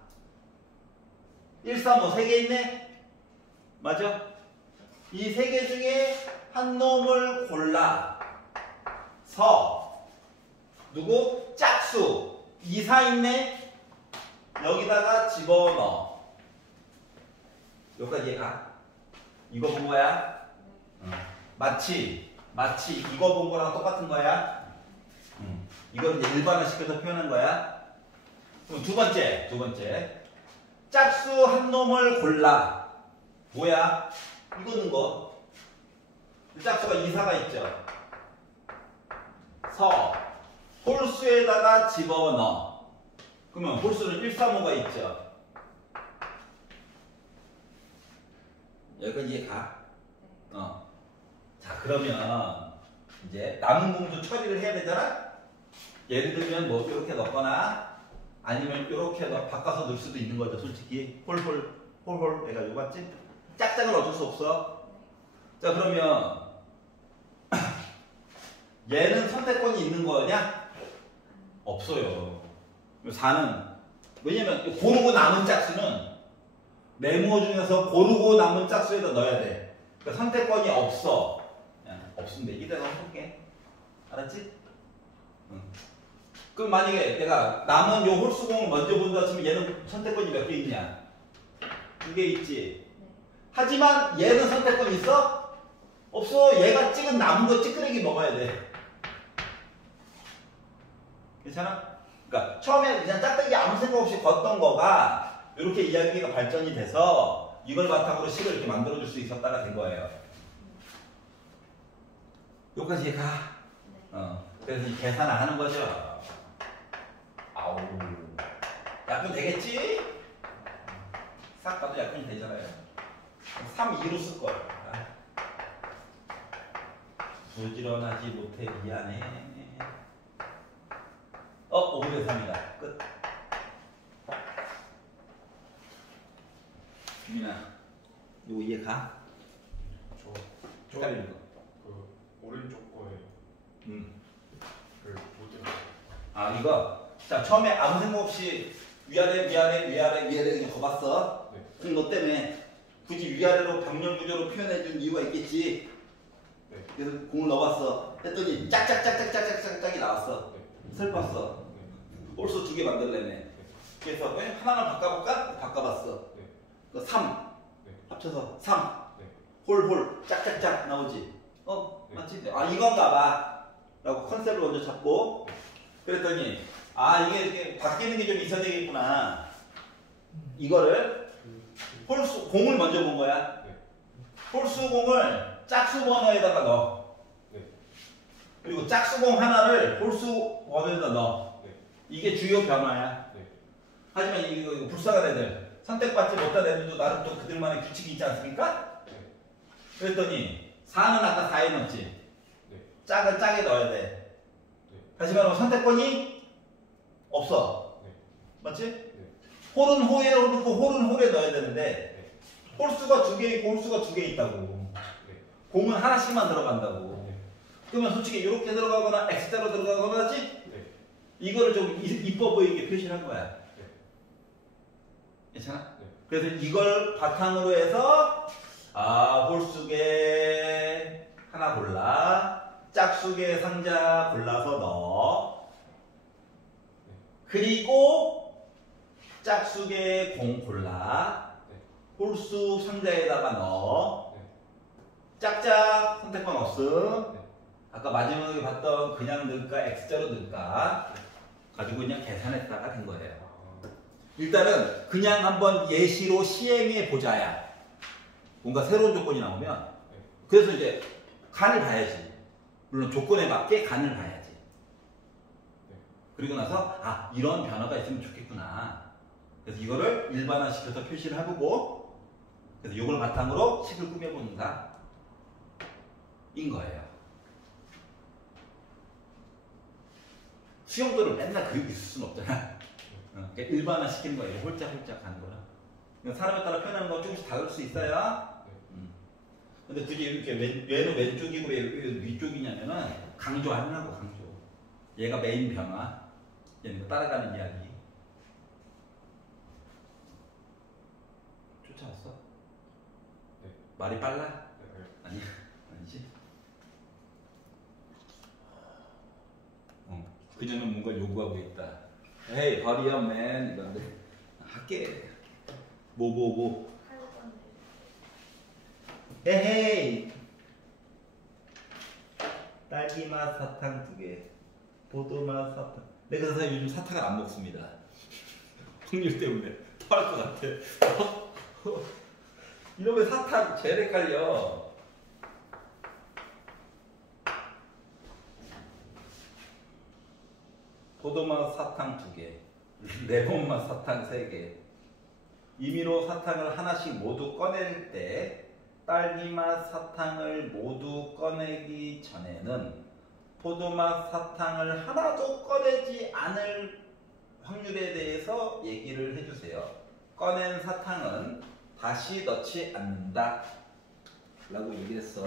1, 3, 5 세 개 있네? 맞아? 이 세 개 중에 한 놈을 골라. 누구? 짝수. 2, 4 있네? 여기다가 집어넣어. 여기까지 가. 이거 본 거야? 마치 이거 본 거랑 똑같은 거야? 이걸 이제 일반화시켜서 표현한 거야? 그럼 두 번째. 짝수 한 놈을 골라. 뭐야? 이거 넣은 거. 짝수가 2, 4가 있죠? 홀수에다가 집어넣어. 그러면 홀수는 1, 3, 5가 있죠? 여기까지 가. 자, 그러면 이제 남은 공도 처리를 해야 되잖아? 예를 들면 뭐 이렇게 넣거나 아니면 이렇게 바꿔서 넣을 수도 있는 거죠. 솔직히 홀 해가지고. 맞지? 짝짝은 어쩔 수 없어. 자, 그러면 얘는 선택권이 있는 거냐? 없어요. 4는 왜냐면 고르고 남은 짝수는 메모 중에서 고르고 남은 짝수에다 넣어야 돼. 그러니까 선택권이 없어. 없으면 이대로 해볼게. 알았지? 그럼 만약에 내가 남은 요 홀수공을 먼저 본다 치면 얘는 선택권이 몇 개 있냐? 2개 있지. 하지만 얘는 선택권 있어? 없어. 얘가 찍은 남은 거 찌끄레기 먹어야 돼. 괜찮아? 그러니까 처음에 그냥 짝대기 아무 생각 없이 걷던 거가 이렇게 이야기가 발전이 돼서 이걸 바탕으로 식을 이렇게 만들어줄 수 있었다가 된 거예요. 여기까지 가. 그래서 이 계산을 하는 거죠. 아우, 약분 되겠지? 싹 봐도 약분이 되잖아요. 3, 2로 쓸 거야. 부지런하지 못해 미안해. 5분의 3이다. 끝. 유민아, 이거 이해 가? 헷갈리는 거. 그 오른쪽 거에 이거. 자, 처음에 아무 생각 없이 위아래 그냥 거봤어. 네. 그럼 너 때문에 굳이 위아래로 병렬 구조로 표현해준 이유가 있겠지. 네. 그래서 공을 넣어봤어. 했더니 짝짝짝짝짝짝짝이 나왔어. 네. 슬펐어. 홀수 2개 만들려네. 그래서 왜 하나만 바꿔볼까? 바꿔봤어. 그 3 합쳐서 3 홀 짝짝짝 나오지. 맞지? 이건가 봐 라고 컨셉을 먼저 잡고 그랬더니 이게 바뀌는 게 좀 있어야 되겠구나. 이거를 공을 먼저 본 거야. 홀수공을 짝수 번호에다가 넣어. 그리고 짝수공 하나를 홀수 번호에다 넣어. 이게 주요 변화야. 하지만 이거 불쌍한 애들, 선택받지 못한 애들도 나름 또 그들만의 규칙이 있지 않습니까? 그랬더니 4는 아까 4에 넣었지. 짝은 짝에 넣어야 돼. 하지만 선택권이 없어. 맞지? 홀은 호에 넣고 홀은 홀에 넣어야 되는데 홀수가 2개 있고 홀수가 2개 있다고. 공은 하나씩만 들어간다고. 그러면 솔직히 이렇게 들어가거나 X자로 들어가거나 하지? 이거를 좀 이뻐 보이게 표시를 한 거야. 괜찮아? 그래서 이걸 바탕으로 해서 홀수계 하나 골라, 짝수계 상자 골라서 넣어. 그리고 짝수계 공 골라, 홀수 상자에다가 넣어. 짝짝 선택권 없음. 아까 마지막에 봤던 그냥 넣을까 X자로 넣을까 가지고 그냥 계산했다가 된 거예요. 일단은 그냥 한번 예시로 시행해 보자야. 뭔가 새로운 조건이 나오면 그래서 이제 간을 봐야지. 물론 조건에 맞게 간을 봐야지. 그리고 나서 아 이런 변화가 있으면 좋겠구나. 그래서 이거를 일반화시켜서 표시를 해보고 그래서 이걸 바탕으로 식을 꾸며본다 인 거예요. 수용도를 맨날 교육이 있을 수는 없잖아. 그러니까 일반화시키는 거예요. 홀짝홀짝 하는 거라. 사람에 따라 표현하는 건 조금씩 다를 수 있어요. 근데 굳이 이렇게 얘는 왼쪽이고 왜 위쪽이냐면은 강조하려고 강조. 얘가 메인 변화. 얘는 따라가는 이야기. 쫓아왔어? 네. 말이 빨라? 네. 아니, 아니지. 그녀는 뭔가 요구하고 있다. Hey, hurry up, man. 이건데 할게. 뭐. 에헤이. 딸기맛 사탕 2개. 포도맛 사탕. 내가 그래서 요즘 사탕을 안 먹습니다. 확률 때문에 토할 것 같아. 이러면 사탕 제일 헷갈려. 포도맛 사탕 2개. 레몬맛 사탕 3개. 임의로 사탕을 하나씩 모두 꺼낼 때 딸기맛 사탕을 모두 꺼내기 전에는 포도맛 사탕을 하나도 꺼내지 않을 확률에 대해서 얘기를 해주세요. 꺼낸 사탕은 다시 넣지 않는다 라고 얘기했어.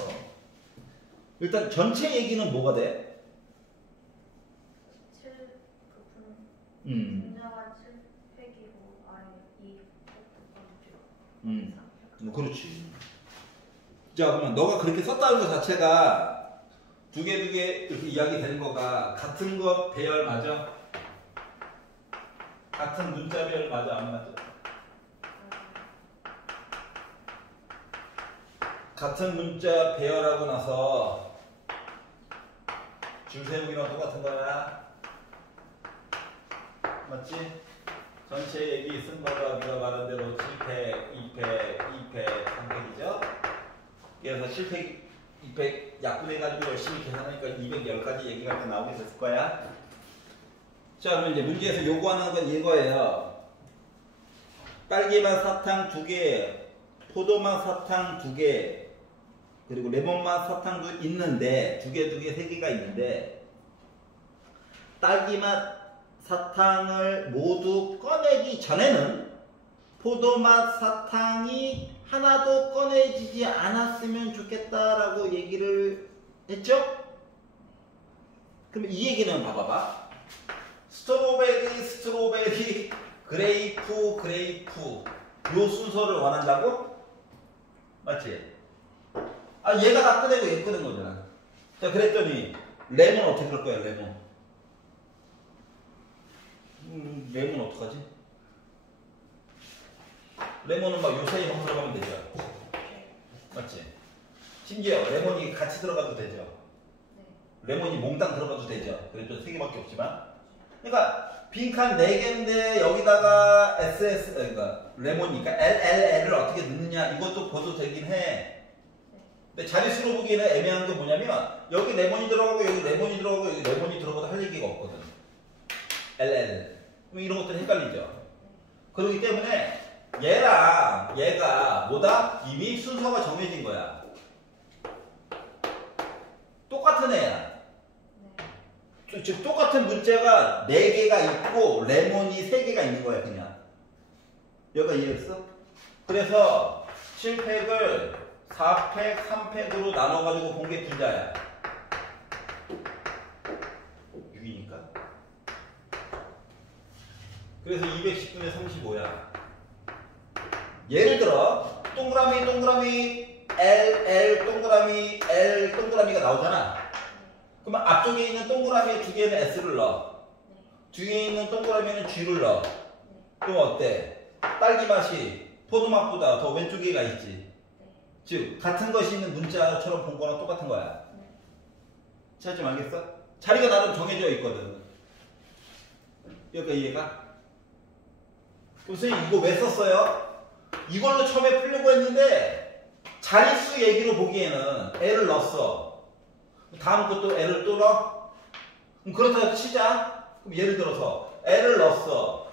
일단 전체 얘기는 뭐가 돼? 7부분 분자가 7팩이고 아래 2 그렇지. 자 그러면 너가 그렇게 썼다는 것 자체가 두 개 이렇게 이야기 되는 거가 같은 거 배열 맞아? 같은 문자 배열 맞아 안 맞아? 같은 문자 배열하고 나서 줄 세우기랑 똑같은 거야. 맞지? 전체 얘기 쓴 거가 네가 말한 대로 7팩, 2팩, 2팩, 3팩이죠? 그래서 7팩, 2팩 약분해가지고 열심히 계산하니까 210까지 얘기가 다 나오게 됐을 거야. 자, 그러면 이제 문제에서 요구하는 건 이거예요. 딸기맛 사탕 2개, 포도맛 사탕 2개, 그리고 레몬맛 사탕도 있는데 2개, 3개가 있는데 딸기맛 사탕을 모두 꺼내기 전에는 포도맛 사탕이 하나도 꺼내지지 않았으면 좋겠다라고 얘기를 했죠? 그럼 이 얘기는 봐봐봐. 스트로베리, 그레이프 요 순서를 원한다고? 맞지? 아 얘가 다 꺼내고 얘 꺼낸 거잖아. 자 그랬더니 레몬 어떻게 그럴 거야 레몬? 레몬 어떡하지? 레몬은 막 요 사이에만 들어가면 되죠. 맞지? 심지어 레몬이 같이 들어가도 되죠. 레몬이 몽땅 들어가도 되죠. 그래도 3개밖에 없지만. 그러니까 빈칸 4개인데 여기다가 SS 그러니까 레몬이니까 LLL을 어떻게 넣느냐 이것도 봐도 되긴 해. 근데 자릿수로 보기에는 애매한 게 뭐냐면 여기 레몬이 들어가고 여기 레몬이 들어가고 여기 레몬이 들어가도 할 얘기가 없거든. LL. 그럼 이런 것들 헷갈리죠. 그렇기 때문에 얘랑 얘가 뭐다? 이미 순서가 정해진 거야. 똑같은 애야. 즉 똑같은 문자가 4개가 있고 레몬이 3개가 있는 거야 그냥. 여기가 이해했어? 그래서 7팩을 4팩, 3팩으로 나눠가지고 본 게 분자야. 6이니까. 그래서 210분의 35야. 예를 들어 동그라미 L 동그라미가 나오잖아. 그러면 앞쪽에 있는 동그라미 2개는 S를 넣어. 뒤에 있는 동그라미는 G를 넣어. 그럼 어때? 딸기 맛이 포도맛보다 더 왼쪽에가 있지. 즉 같은 것이 있는 문자처럼 본 거랑 똑같은 거야. 잘 좀 알겠어? 자리가 나름 정해져 있거든. 여기가 이해가? 그럼 선생님 이거 왜 썼어요? 이걸로 처음에 풀려고 했는데 자릿수 얘기로 보기에는 L을 넣었어. 다음 것도 L을 또 넣어? 그럼 그렇다고 치자. 그럼 예를 들어서 L을 넣었어.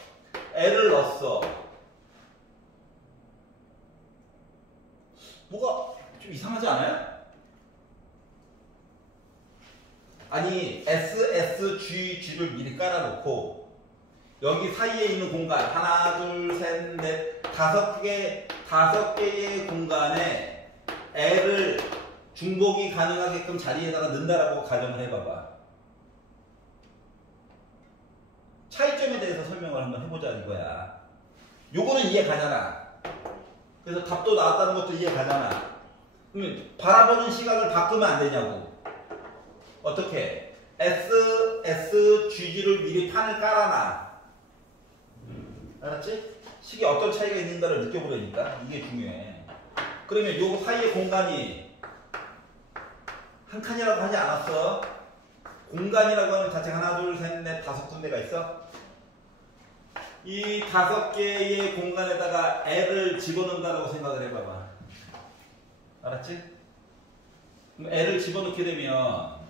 뭐가 좀 이상하지 않아요? 아니 SSGG를 미리 깔아놓고 여기 사이에 있는 공간 하나 둘 셋 넷 다섯 개의 공간에 L을 중복이 가능하게끔 자리에다가 넣는다라고 가정을 해봐봐. 차이점에 대해서 설명을 한번 해보자 이거야. 요거는 이해 가잖아. 그래서 답도 나왔다는 것도 이해 가잖아. 그러면 바라보는 시각을 바꾸면 안 되냐고. 어떻게? SSGG를 미리 판을 깔아놔. 알았지? 식이 어떤 차이가 있는가를 느껴보려니까 이게 중요해. 그러면 요 사이의 공간이 한 칸이라고 하지 않았어? 공간이라고 하는 자체 하나 둘 셋 넷 다섯 군데가 있어? 이 다섯 개의 공간에다가 L을 집어넣는다고 생각을 해봐봐. 알았지? 그럼 L을 집어넣게 되면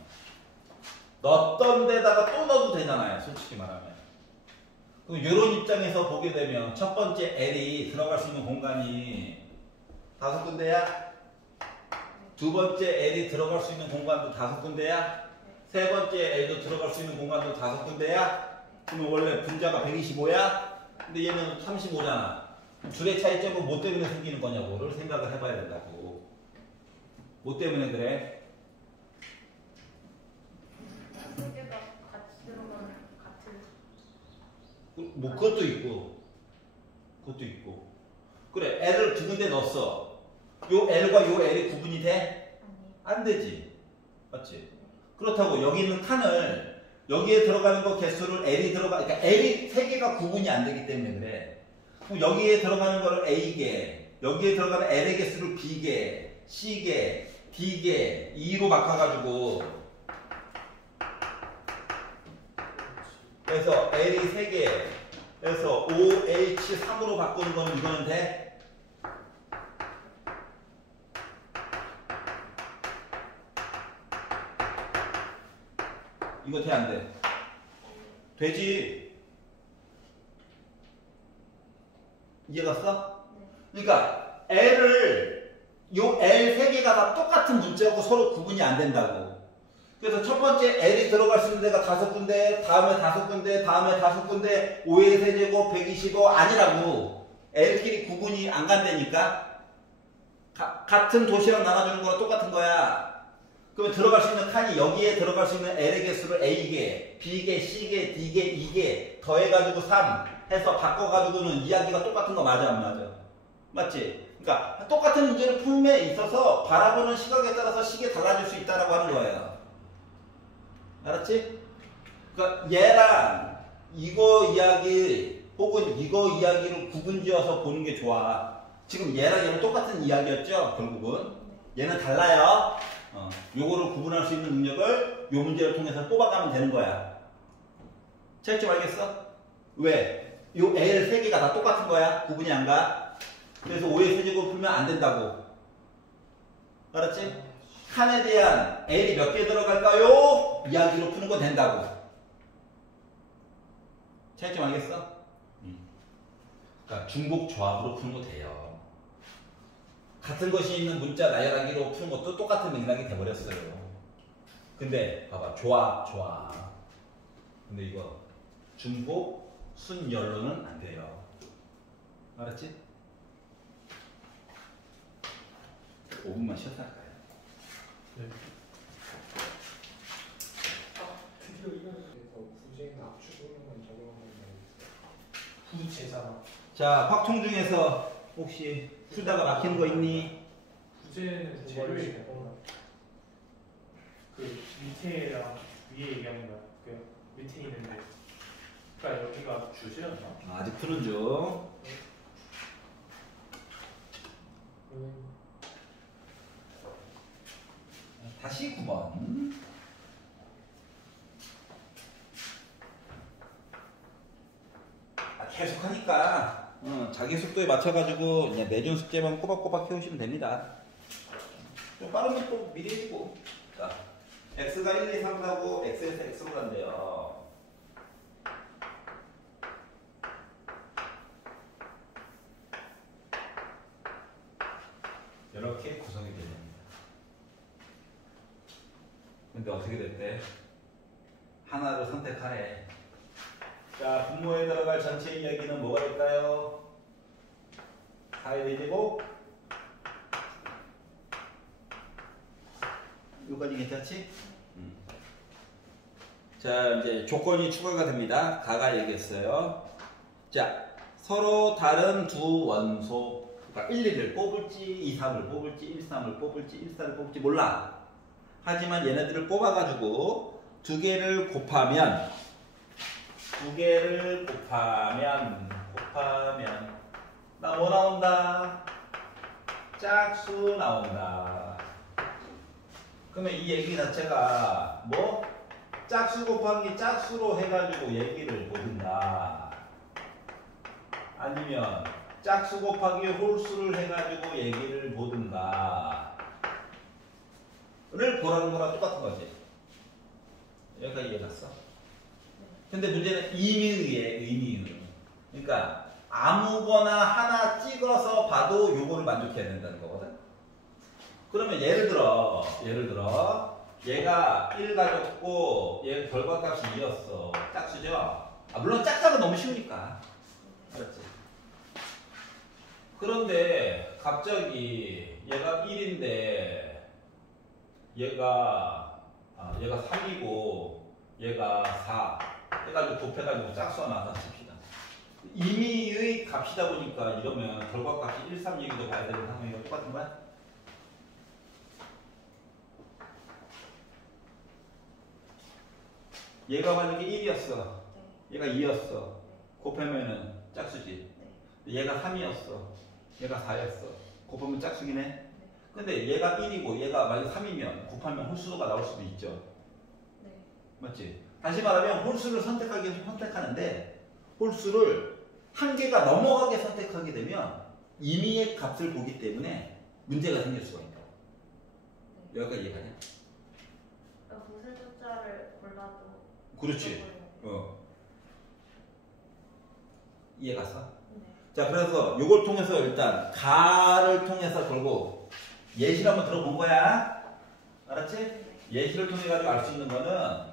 넣었던 데다가 또 넣어도 되잖아요. 솔직히 말하면. 그럼 이런 입장에서 보게 되면 첫 번째 L이 들어갈 수 있는 공간이 다섯 군데야? 두 번째 L이 들어갈 수 있는 공간도 다섯 군데야? 세 번째 L도 들어갈 수 있는 공간도 다섯 군데야? 그러면 원래 분자가 125야? 근데 얘는 35잖아. 둘의 차이점은 뭐 때문에 생기는 거냐고를 생각을 해봐야 된다고. 뭐 때문에 그래? 세 개가 같이 들어가는 같은. 뭐 그것도 있고. 그래, L을 두 군데 넣었어. 요 L과 요 L이 구분이 돼? 안 되지. 맞지? 그렇다고 여기 있는 칸을 여기에 들어가는 거 개수를 그러니까 L이 세 개가 구분이 안 되기 때문에 그래. 그럼 여기에 들어가는 거를 A개, 여기에 들어가는 L의 개수를 B개, C개, D개, E로 바꿔가지고 그래서 L이 세 개, 그래서 OH3으로 바꾸는 거는 이거는 돼? 이거 돼, 안 돼? 되지. 이해갔어? 그러니까 요 L 세 개가 다 똑같은 문자고 서로 구분이 안 된다고. 그래서 첫 번째 L이 들어갈 수 있는 데가 다섯 군데, 다음에 다섯 군데, 다음에 다섯 군데, 5의 세제곱, 125 아니라고. L끼리 구분이 안 간다니까. 같은 도시락 나눠주는 거랑 똑같은 거야. 그러면 들어갈 수 있는 칸이 여기에 들어갈 수 있는 L의 개수를 A개, B개, C개, D개, E개 더해가지고 3 해서 바꿔가지고는 이야기가 똑같은 거 맞아 안 맞아? 맞지? 그러니까 똑같은 문제를 품에 있어서 바라보는 시각에 따라서 식이 달라질 수 있다라고 하는 거예요. 알았지? 그러니까 얘랑 이거 이야기 혹은 이거 이야기를 구분지어서 보는 게 좋아. 지금 얘랑 얘는 똑같은 이야기였죠? 결국은 얘는 달라요. 요거를 구분할 수 있는 능력을 요 문제를 통해서 뽑아가면 되는 거야. 차이점 알겠어? 왜? 요 L 세 개가 다 똑같은 거야. 구분이 안 가. 그래서 5의 세제곱 풀면 안 된다고. 알았지? 칸에 대한 L이 몇 개 들어갈까요? 이야기로 푸는 거 된다고. 차이점 알겠어? 그러니까 중복 조합으로 푸는 거 돼요. 같은 것이 있는 문자 나열하기로 푸는 것도 똑같은 맥락이 돼버렸어요. 근데 봐봐, 조합. 근데 이거 중복 순열로는 안 돼요. 알았지? 5분만 쉬었다 할까요? 네. 드디어 이거에 대해서 부재나 압축 이런 적용하는 거 부재잖아. 자, 확통 중에서 혹시 풀다가 막히는 거 있니? 부재는 재료의 그 밑에랑 위에 얘기하는 거야. 그 밑에 있는데. 그러니까 여기가 주제였나? 아직 푸는 중. 다시 9번. 계속 하니까 자기 속도에 맞춰가지고 그냥 내준 숙제만 꼬박꼬박 해오시면 됩니다. 좀 빠르면 또 미리 해주고. 자, x가 1, 2, 3, 4고 x에서 x로 간대요. 근데 어떻게 됐대? 하나를 선택하래. 자, 분모에 들어갈 전체 이야기는 뭐가 될까요? 4의 4제곱. 여기까지 괜찮지? 자, 이제 조건이 추가가 됩니다. 가가 얘기했어요. 자, 서로 다른 두 원소, 그러니까 1, 2를 뽑을지, 2, 3을 뽑을지, 1, 3을 뽑을지, 1, 4를 뽑을지 몰라. 하지만 얘네들을 뽑아가지고 두 개를 곱하면 나 뭐 나온다? 짝수 나온다. 그러면 이 얘기 자체가 뭐? 짝수 곱하기 짝수로 해가지고 얘기를 보든가, 아니면 짝수 곱하기 홀수를 해가지고 얘기를 보든가 를 보라는 거랑 똑같은 거지. 여기까지 이해갔어? 근데 문제는 의미는. 그러니까 아무거나 하나 찍어서 봐도 요거를 만족해야 된다는 거거든. 그러면 예를 들어 얘가 1 가졌고 얘 결과값이 2였어. 짝수죠? 물론 짝짝은 너무 쉬우니까. 알았지? 그런데 갑자기 얘가 1인데 얘가 3이고 얘가 4 해가지고 곱해가지고 짝수가 나왔다 칩시다. 임의의 값이다 보니까 이러면 결과값이 1, 3 얘기도 봐야 되는 상황이랑 똑같은 거야? 얘가 만약에 1이었어. 얘가 2였어. 곱하면은 짝수지. 얘가 3이었어. 얘가 4였어. 곱하면 짝수긴 해. 근데 얘가 1이고 얘가 만약 3이면 곱하면 홀수가 나올 수도 있죠. 맞지? 다시 말하면 홀수를 선택하는데 홀수를 한 개가 넘어가게 선택하게 되면 임의의 값을 보기 때문에 문제가 생길 수가 있다. 여기까지 이해가냐? 무슨 숫자를 골라도 그렇지. 이해갔어? 네. 자, 그래서 요걸 통해서 일단 가를 통해서 결국 예시를 한번 들어본 거야. 알았지? 예시를 통해 가지고 알 수 있는 거는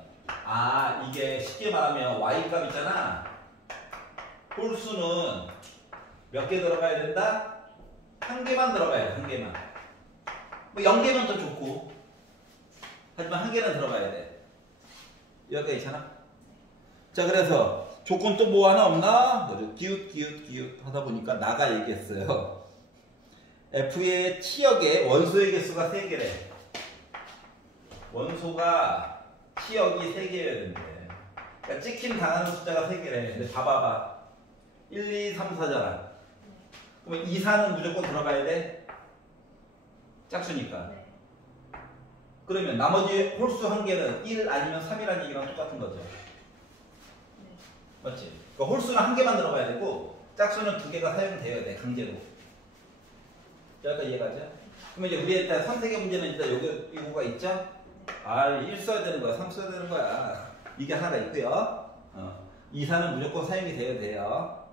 이게 쉽게 말하면 y값 있잖아. 홀수는 몇 개 들어가야 된다? 한 개만 들어가야 돼. 한 개만. 뭐 0개면 더 좋고. 하지만 한 개는 들어가야 돼. 여기까지 있잖아. 자, 그래서 조건 또 뭐 하나 없나? 기웃 하다 보니까 나가 얘기했어요. F의 치역의 원소의 개수가 3개래. 원소가 치역이 3개여야 된대. 그러니까 찍힘 당하는 숫자가 3개래. 근데 봐봐. 1, 2, 3, 4잖아. 그러면 2, 4는 무조건 들어가야 돼? 짝수니까. 네. 그러면 나머지 홀수 한 개는 1 아니면 3이라는 얘기랑 똑같은 거죠. 맞지? 그러니까 홀수는 한 개만 들어가야 되고 짝수는 2개가 사용되어야 돼. 강제로. 여기까지 이해가죠? 그러면 이제 우리 일단 선택의 문제는 일단 이거가 있죠? 1 써야 되는 거야. 3 써야 되는 거야. 이게 하나가 있고요. 2, 4는 무조건 사용이 되어야 돼요.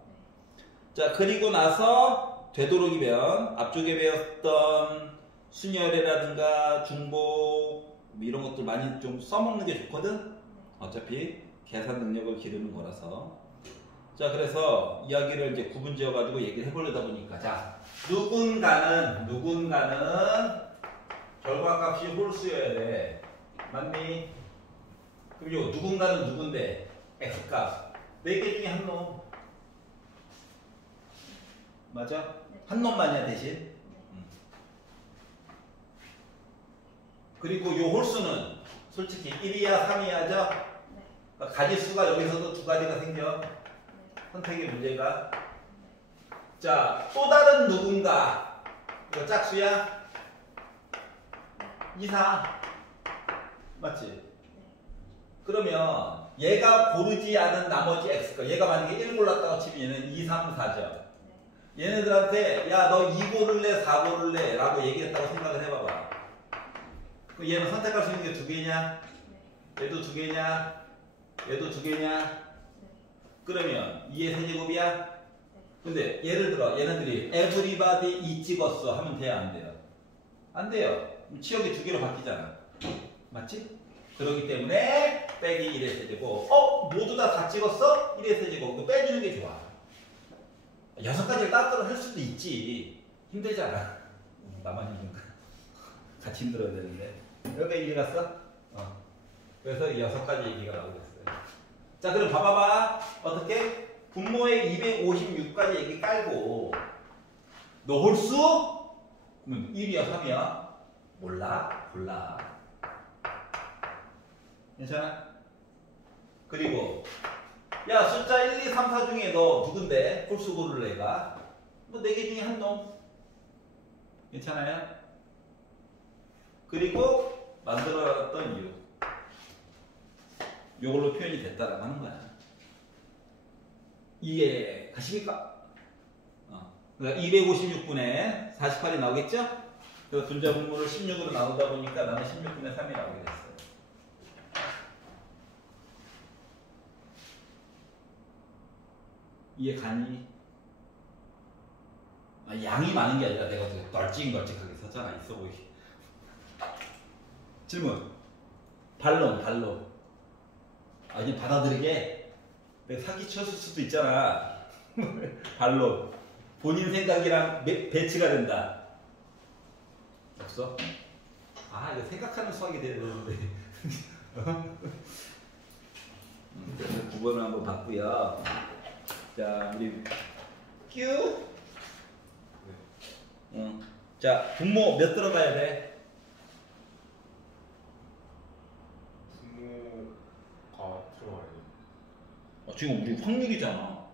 자, 그리고 나서 되도록이면 앞쪽에 배웠던 순열애라든가 중복 이런 것들 많이 좀 써먹는 게 좋거든? 어차피 계산 능력을 기르는 거라서. 자, 그래서 이야기를 이제 구분 지어가지고 얘기를 해보려다 보니까, 자, 누군가는 결과값이 홀수여야 돼. 맞니? 그럼 요 누군가는 누군데? x값. 4개 중에 한 놈. 맞아? 한 놈만이야, 대신. 그리고 요 홀수는 솔직히 1이야, 3이야죠? 그러니까 가지수가 여기서도 2가지가 생겨. 선택의 문제가. 자, 또 다른 누군가. 이거 짝수야? 2, 4. 맞지? 그러면 얘가 고르지 않은 나머지 x가, 얘가 만약에 1 골랐다고 치면 얘는 2, 3, 4죠. 얘네들한테 야, 너 2 고를래, 4 고를래? 라고 얘기했다고 생각을 해봐봐. 그럼 얘는 선택할 수 있는 게 2개냐? 얘도 2개냐? 얘도 2개냐? 그러면 2의 세제곱이야? 근데 예를 들어 얘네들이 everybody 2 찍었어 하면 돼요, 안 돼요? 안 돼요. 치역이 2개로 바뀌잖아. 맞지? 그렇기 때문에 빼기 1의 세제곱. 모두 다 찍었어? 1의 세제곱. 그거 빼주는 게 좋아. 6가지를 따로 할 수도 있지. 힘들잖아. 나만 힘든가? 같이 힘들어야 되는데. 여기가 이해 갔어? 그래서 6가지 얘기가 나오고 있어요. 자, 그럼 봐봐봐. 어떻게? 분모에 256까지 얘기 깔고 너 홀수? 그러면 1이야 3이야? 몰라? 골라. 괜찮아? 그리고 야 숫자 1, 2, 3, 4 중에 너 누군데? 홀수 고를 애가? 뭐 4개 중에 한 놈. 괜찮아요? 그리고 만들어놨던 이유. 요걸로 표현이 됐다라고 하는 거야. 이해 가십니까? 그러니까 256분에 48이 나오겠죠? 그래서 분자 분모를 16으로 나오다 보니까 나는 16분의 3이 나오게 됐어요. 이해 가니? 양이 많은 게 아니라 내가 되게 널찍널찍하게 썼잖아. 있어 보이게. 질문. 반론. 이제 받아들이게 내가 사기쳤을 수도 있잖아. 반론. 본인 생각이랑 배치가 된다. 없어? 이거 생각하는 수학이 돼야 되는데. 그래서 9번을 한번 봤고요. 자, 우리 큐. 자, 분모 몇 들어가야 돼? 분모가 들어가야 돼요. 지금 우리 확률이잖아.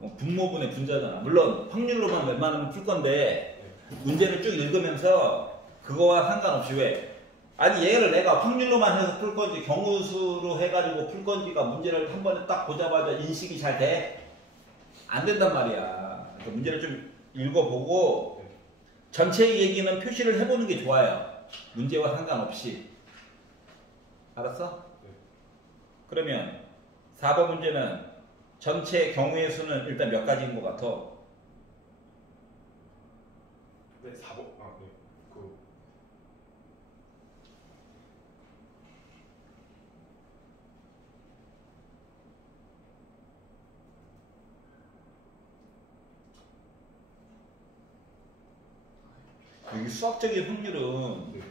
네. 분모분의 분자잖아. 물론 확률로만 웬만하면 풀 건데 문제를 쭉 읽으면서 그거와 상관없이 왜? 아니 얘를 내가 확률로만 해서 풀 건지 경우수로 해가지고 풀 건지가 문제를 한 번에 딱 보자마자 인식이 잘 돼? 안 된단 말이야. 그러니까 문제를 좀 읽어보고 전체 얘기는 표시를 해보는 게 좋아요. 문제와 상관없이. 알았어? 그러면 4번 문제는 전체 경우의 수는 일단 몇 가지인 것 같아? 네, 4번. 네. 여기 수학적인 확률은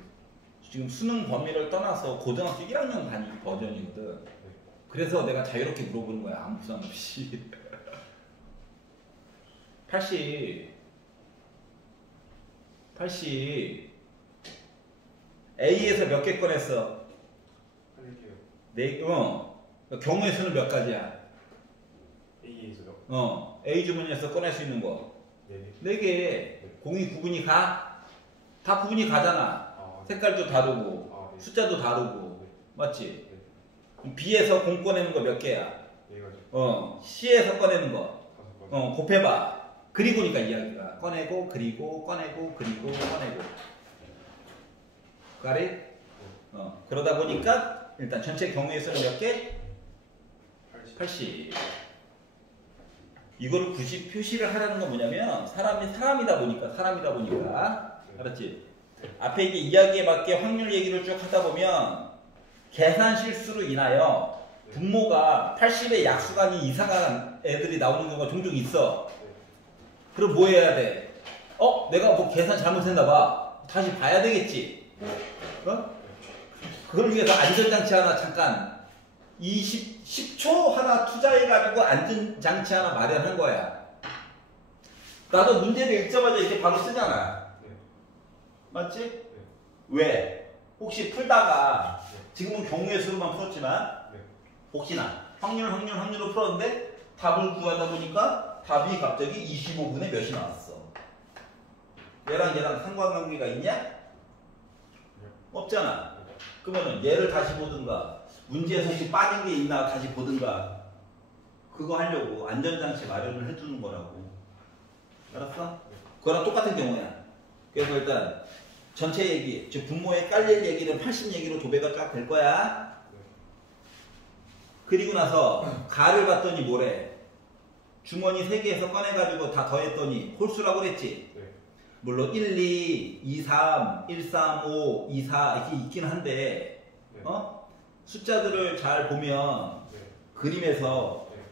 지금 수능 범위를 떠나서 고등학교 1학년 단위 버전이거든. 그래서 내가 자유롭게 물어보는 거야. 아무 부담 없이. 80 A에서 몇 개 꺼냈어? 할게요. 경우의 수는 몇 가지야? A에서요? A 주머니에서 꺼낼 수 있는 거 4개. 공이 구분이 가? 다 구분이 가잖아. 색깔도 다르고 네. 숫자도 다르고. 네. 맞지? 네. B에서 공 꺼내는 거 몇 개야? 4가지. C에서 꺼내는 거 5가지. 곱해봐. 그리고니까 이야기가 꺼내고 그리고 꺼내고 그리고 꺼내고. 가리? 그러다 보니까 일단 전체 경우의 수는 몇 개? 80. 이거를 굳이 표시를 하라는 건 뭐냐면 사람이다 보니까 알았지? 앞에 이게 이야기에 맞게 확률 얘기를 쭉 하다 보면 계산 실수로 인하여 분모가 80의 약수간이 이상한 애들이 나오는 경우가 종종 있어. 그럼 뭐 해야 돼? 내가 뭐 계산 잘못했나 봐. 다시 봐야 되겠지. 그걸 위해서 안전장치 하나 잠깐 10초 하나 투자해가지고 안전장치 하나 마련한 거야. 나도 문제를 읽자마자 이렇게 바로 쓰잖아. 맞지? 왜? 혹시 풀다가 지금은 경우의 수로만 풀었지만 혹시나 확률로 풀었는데 답을 구하다 보니까 답이 갑자기 25분의 몇이 나왔어. 얘랑 상관관계가 있냐? 없잖아. 그러면은 얘를 다시 보든가 문제에서 혹시 빠진 게 있나 다시 보든가 그거 하려고 안전장치 마련을 해주는 거라고. 알았어? 그거랑 똑같은 경우야. 그래서 일단 전체 얘기, 즉 분모에 깔릴 얘기는 80 얘기로 도배가 쫙 될 거야. 그리고 나서 가를 봤더니 뭐래? 주머니 3개에서 꺼내가지고 다 더했더니 홀수라고 그랬지? 물론 1, 2, 2, 3, 1, 3, 5, 2, 4 이렇게 있긴 한데 네. 숫자들을 잘 보면 네. 그림에서 네.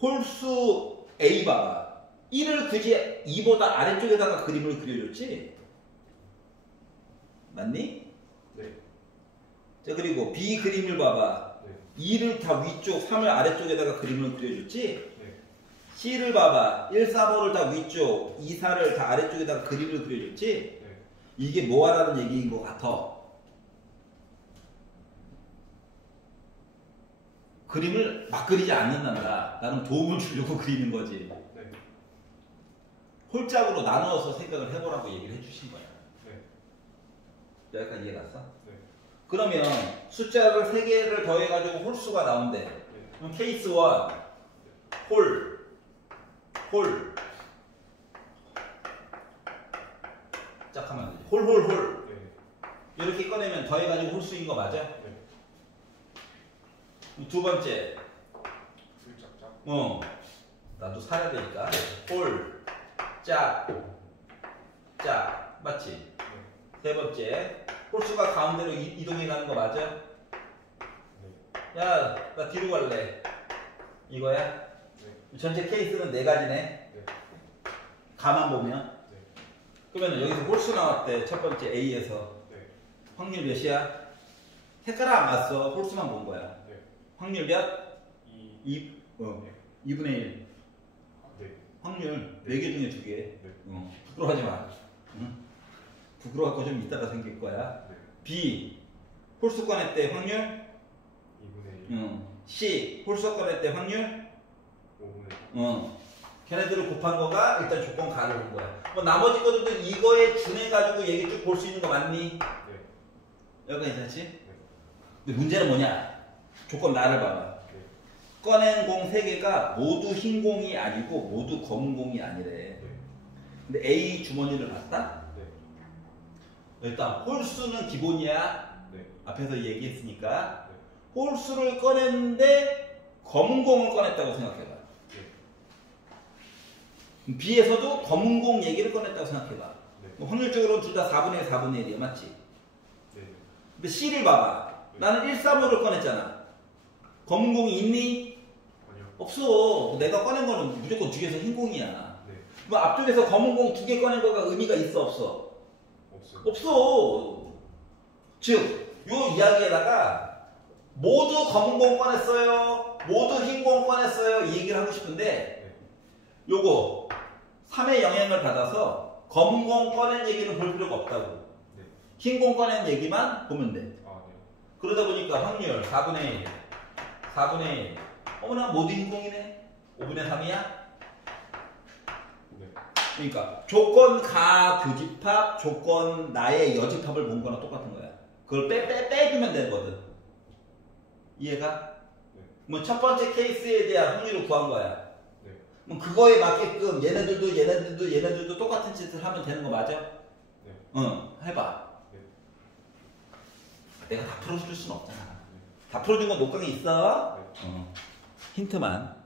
홀수 A 봐봐. 1을 굳이 2보다 아래쪽에다가 그림을 그려줬지? 맞니? 네. 자, 그리고 B 그림을 봐봐. 네. 2를 다 위쪽, 3을 아래쪽에다가 그림을 그려줬지? 네. C를 봐봐. 1, 4, 5를 다 위쪽, 2, 4를 다 아래쪽에다가 그림을 그려줬지? 네. 이게 뭐 하라는 얘기인 것 같아? 그림을 막 그리지 않는단다. 나는 도움을 주려고 그리는 거지. 네. 홀짝으로 나누어서 생각을 해보라고 얘기를 해주신 거야. 네. 여기까지 이해 갔어? 네. 그러면 숫자를 3개를 더해가지고 홀수가 나온대. 네. 그럼 케이스 1, 홀, 홀. 짝 하면 되지. 홀, 홀, 홀. 네. 이렇게 꺼내면 더해가지고 홀수인 거 맞아? 네. 두 번째. 불짝짝. 나도 살아야 되니까. 홀, 짝, 짝. 맞지? 네. 세 번째. 홀수가 가운데로 이동해 가는 거 맞아? 네. 야, 나 뒤로 갈래. 이거야? 네. 전체 케이스는 4가지네. 네. 가만 보면. 네. 그러면 여기서 홀수 나왔대. 첫 번째 A에서. 네. 확률 몇이야? 색깔 안 봤어. 홀수만 본 거야. 네. 확률 몇? 2. 2분의 1. 네. 확률 4개 중에 2개. 네. 부끄러워하지 마. 응? 부끄러워할 거 좀 이따가 생길 거야. 네. B. 홀수 꺼낼 때 확률? 2분의 1. C. 홀수 꺼낼 때 확률? 5분의 1. 걔네들을 곱한 거가 일단 조건 가를 본 거야. 뭐 나머지 것들도 이거에 준해가지고 얘기 쭉 볼 수 있는 거 맞니? 네. 여기가 괜찮지? 네. 근데 문제는 뭐냐? 조건 나를 봐봐. 네. 꺼낸 공 3개가 모두 흰 공이 아니고 모두 검은 공이 아니래. 네. 근데 A 주머니를 봤다? 네. 일단 홀수는 기본이야. 네. 앞에서 얘기했으니까. 네. 홀수를 꺼냈는데 검은 공을 꺼냈다고 생각해봐. 네. B에서도 검은 공 얘기를 꺼냈다고 생각해봐. 네. 확률적으로 둘 다 4분의 1, 4분의 1이야. 맞지? 네. 근데 C를 봐봐. 나는 1, 3, 5를 꺼냈잖아. 검은 공이 있니? 아니요. 없어. 내가 꺼낸 거는 무조건 뒤에서 흰 공이야. 네. 그럼 앞쪽에서 검은 공 2개 꺼낸 거가 의미가 있어, 없어? 없어요. 없어. 즉, 요 이야기에다가 모두 검은 공 꺼냈어요. 모두 흰 공 꺼냈어요. 이 얘기를 하고 싶은데 네. 요거 3의 영향을 받아서 검은 공 꺼낸 얘기는 볼 필요가 없다고. 네. 흰 공 꺼낸 얘기만 보면 돼. 아, 네. 그러다 보니까 확률 4분의 1, 4분의 1. 어머나 모두 흰 공이네. 5분의 3이야? 네. 그러니까 조건 가 교집합, 조건 나의 여집합을 본 거랑 똑같은 거야. 그걸 빼주면 되거든. 이해가? 네. 뭐 첫 번째 케이스에 대한 확률을 구한 거야. 네. 그럼 그거에 맞게끔 얘네들도 똑같은 짓을 하면 되는 거 맞아? 네. 응, 해봐. 네. 내가 다 풀어줄 수는 없잖아. 네. 다 풀어준 건 녹강에 있어. 네. 힌트만.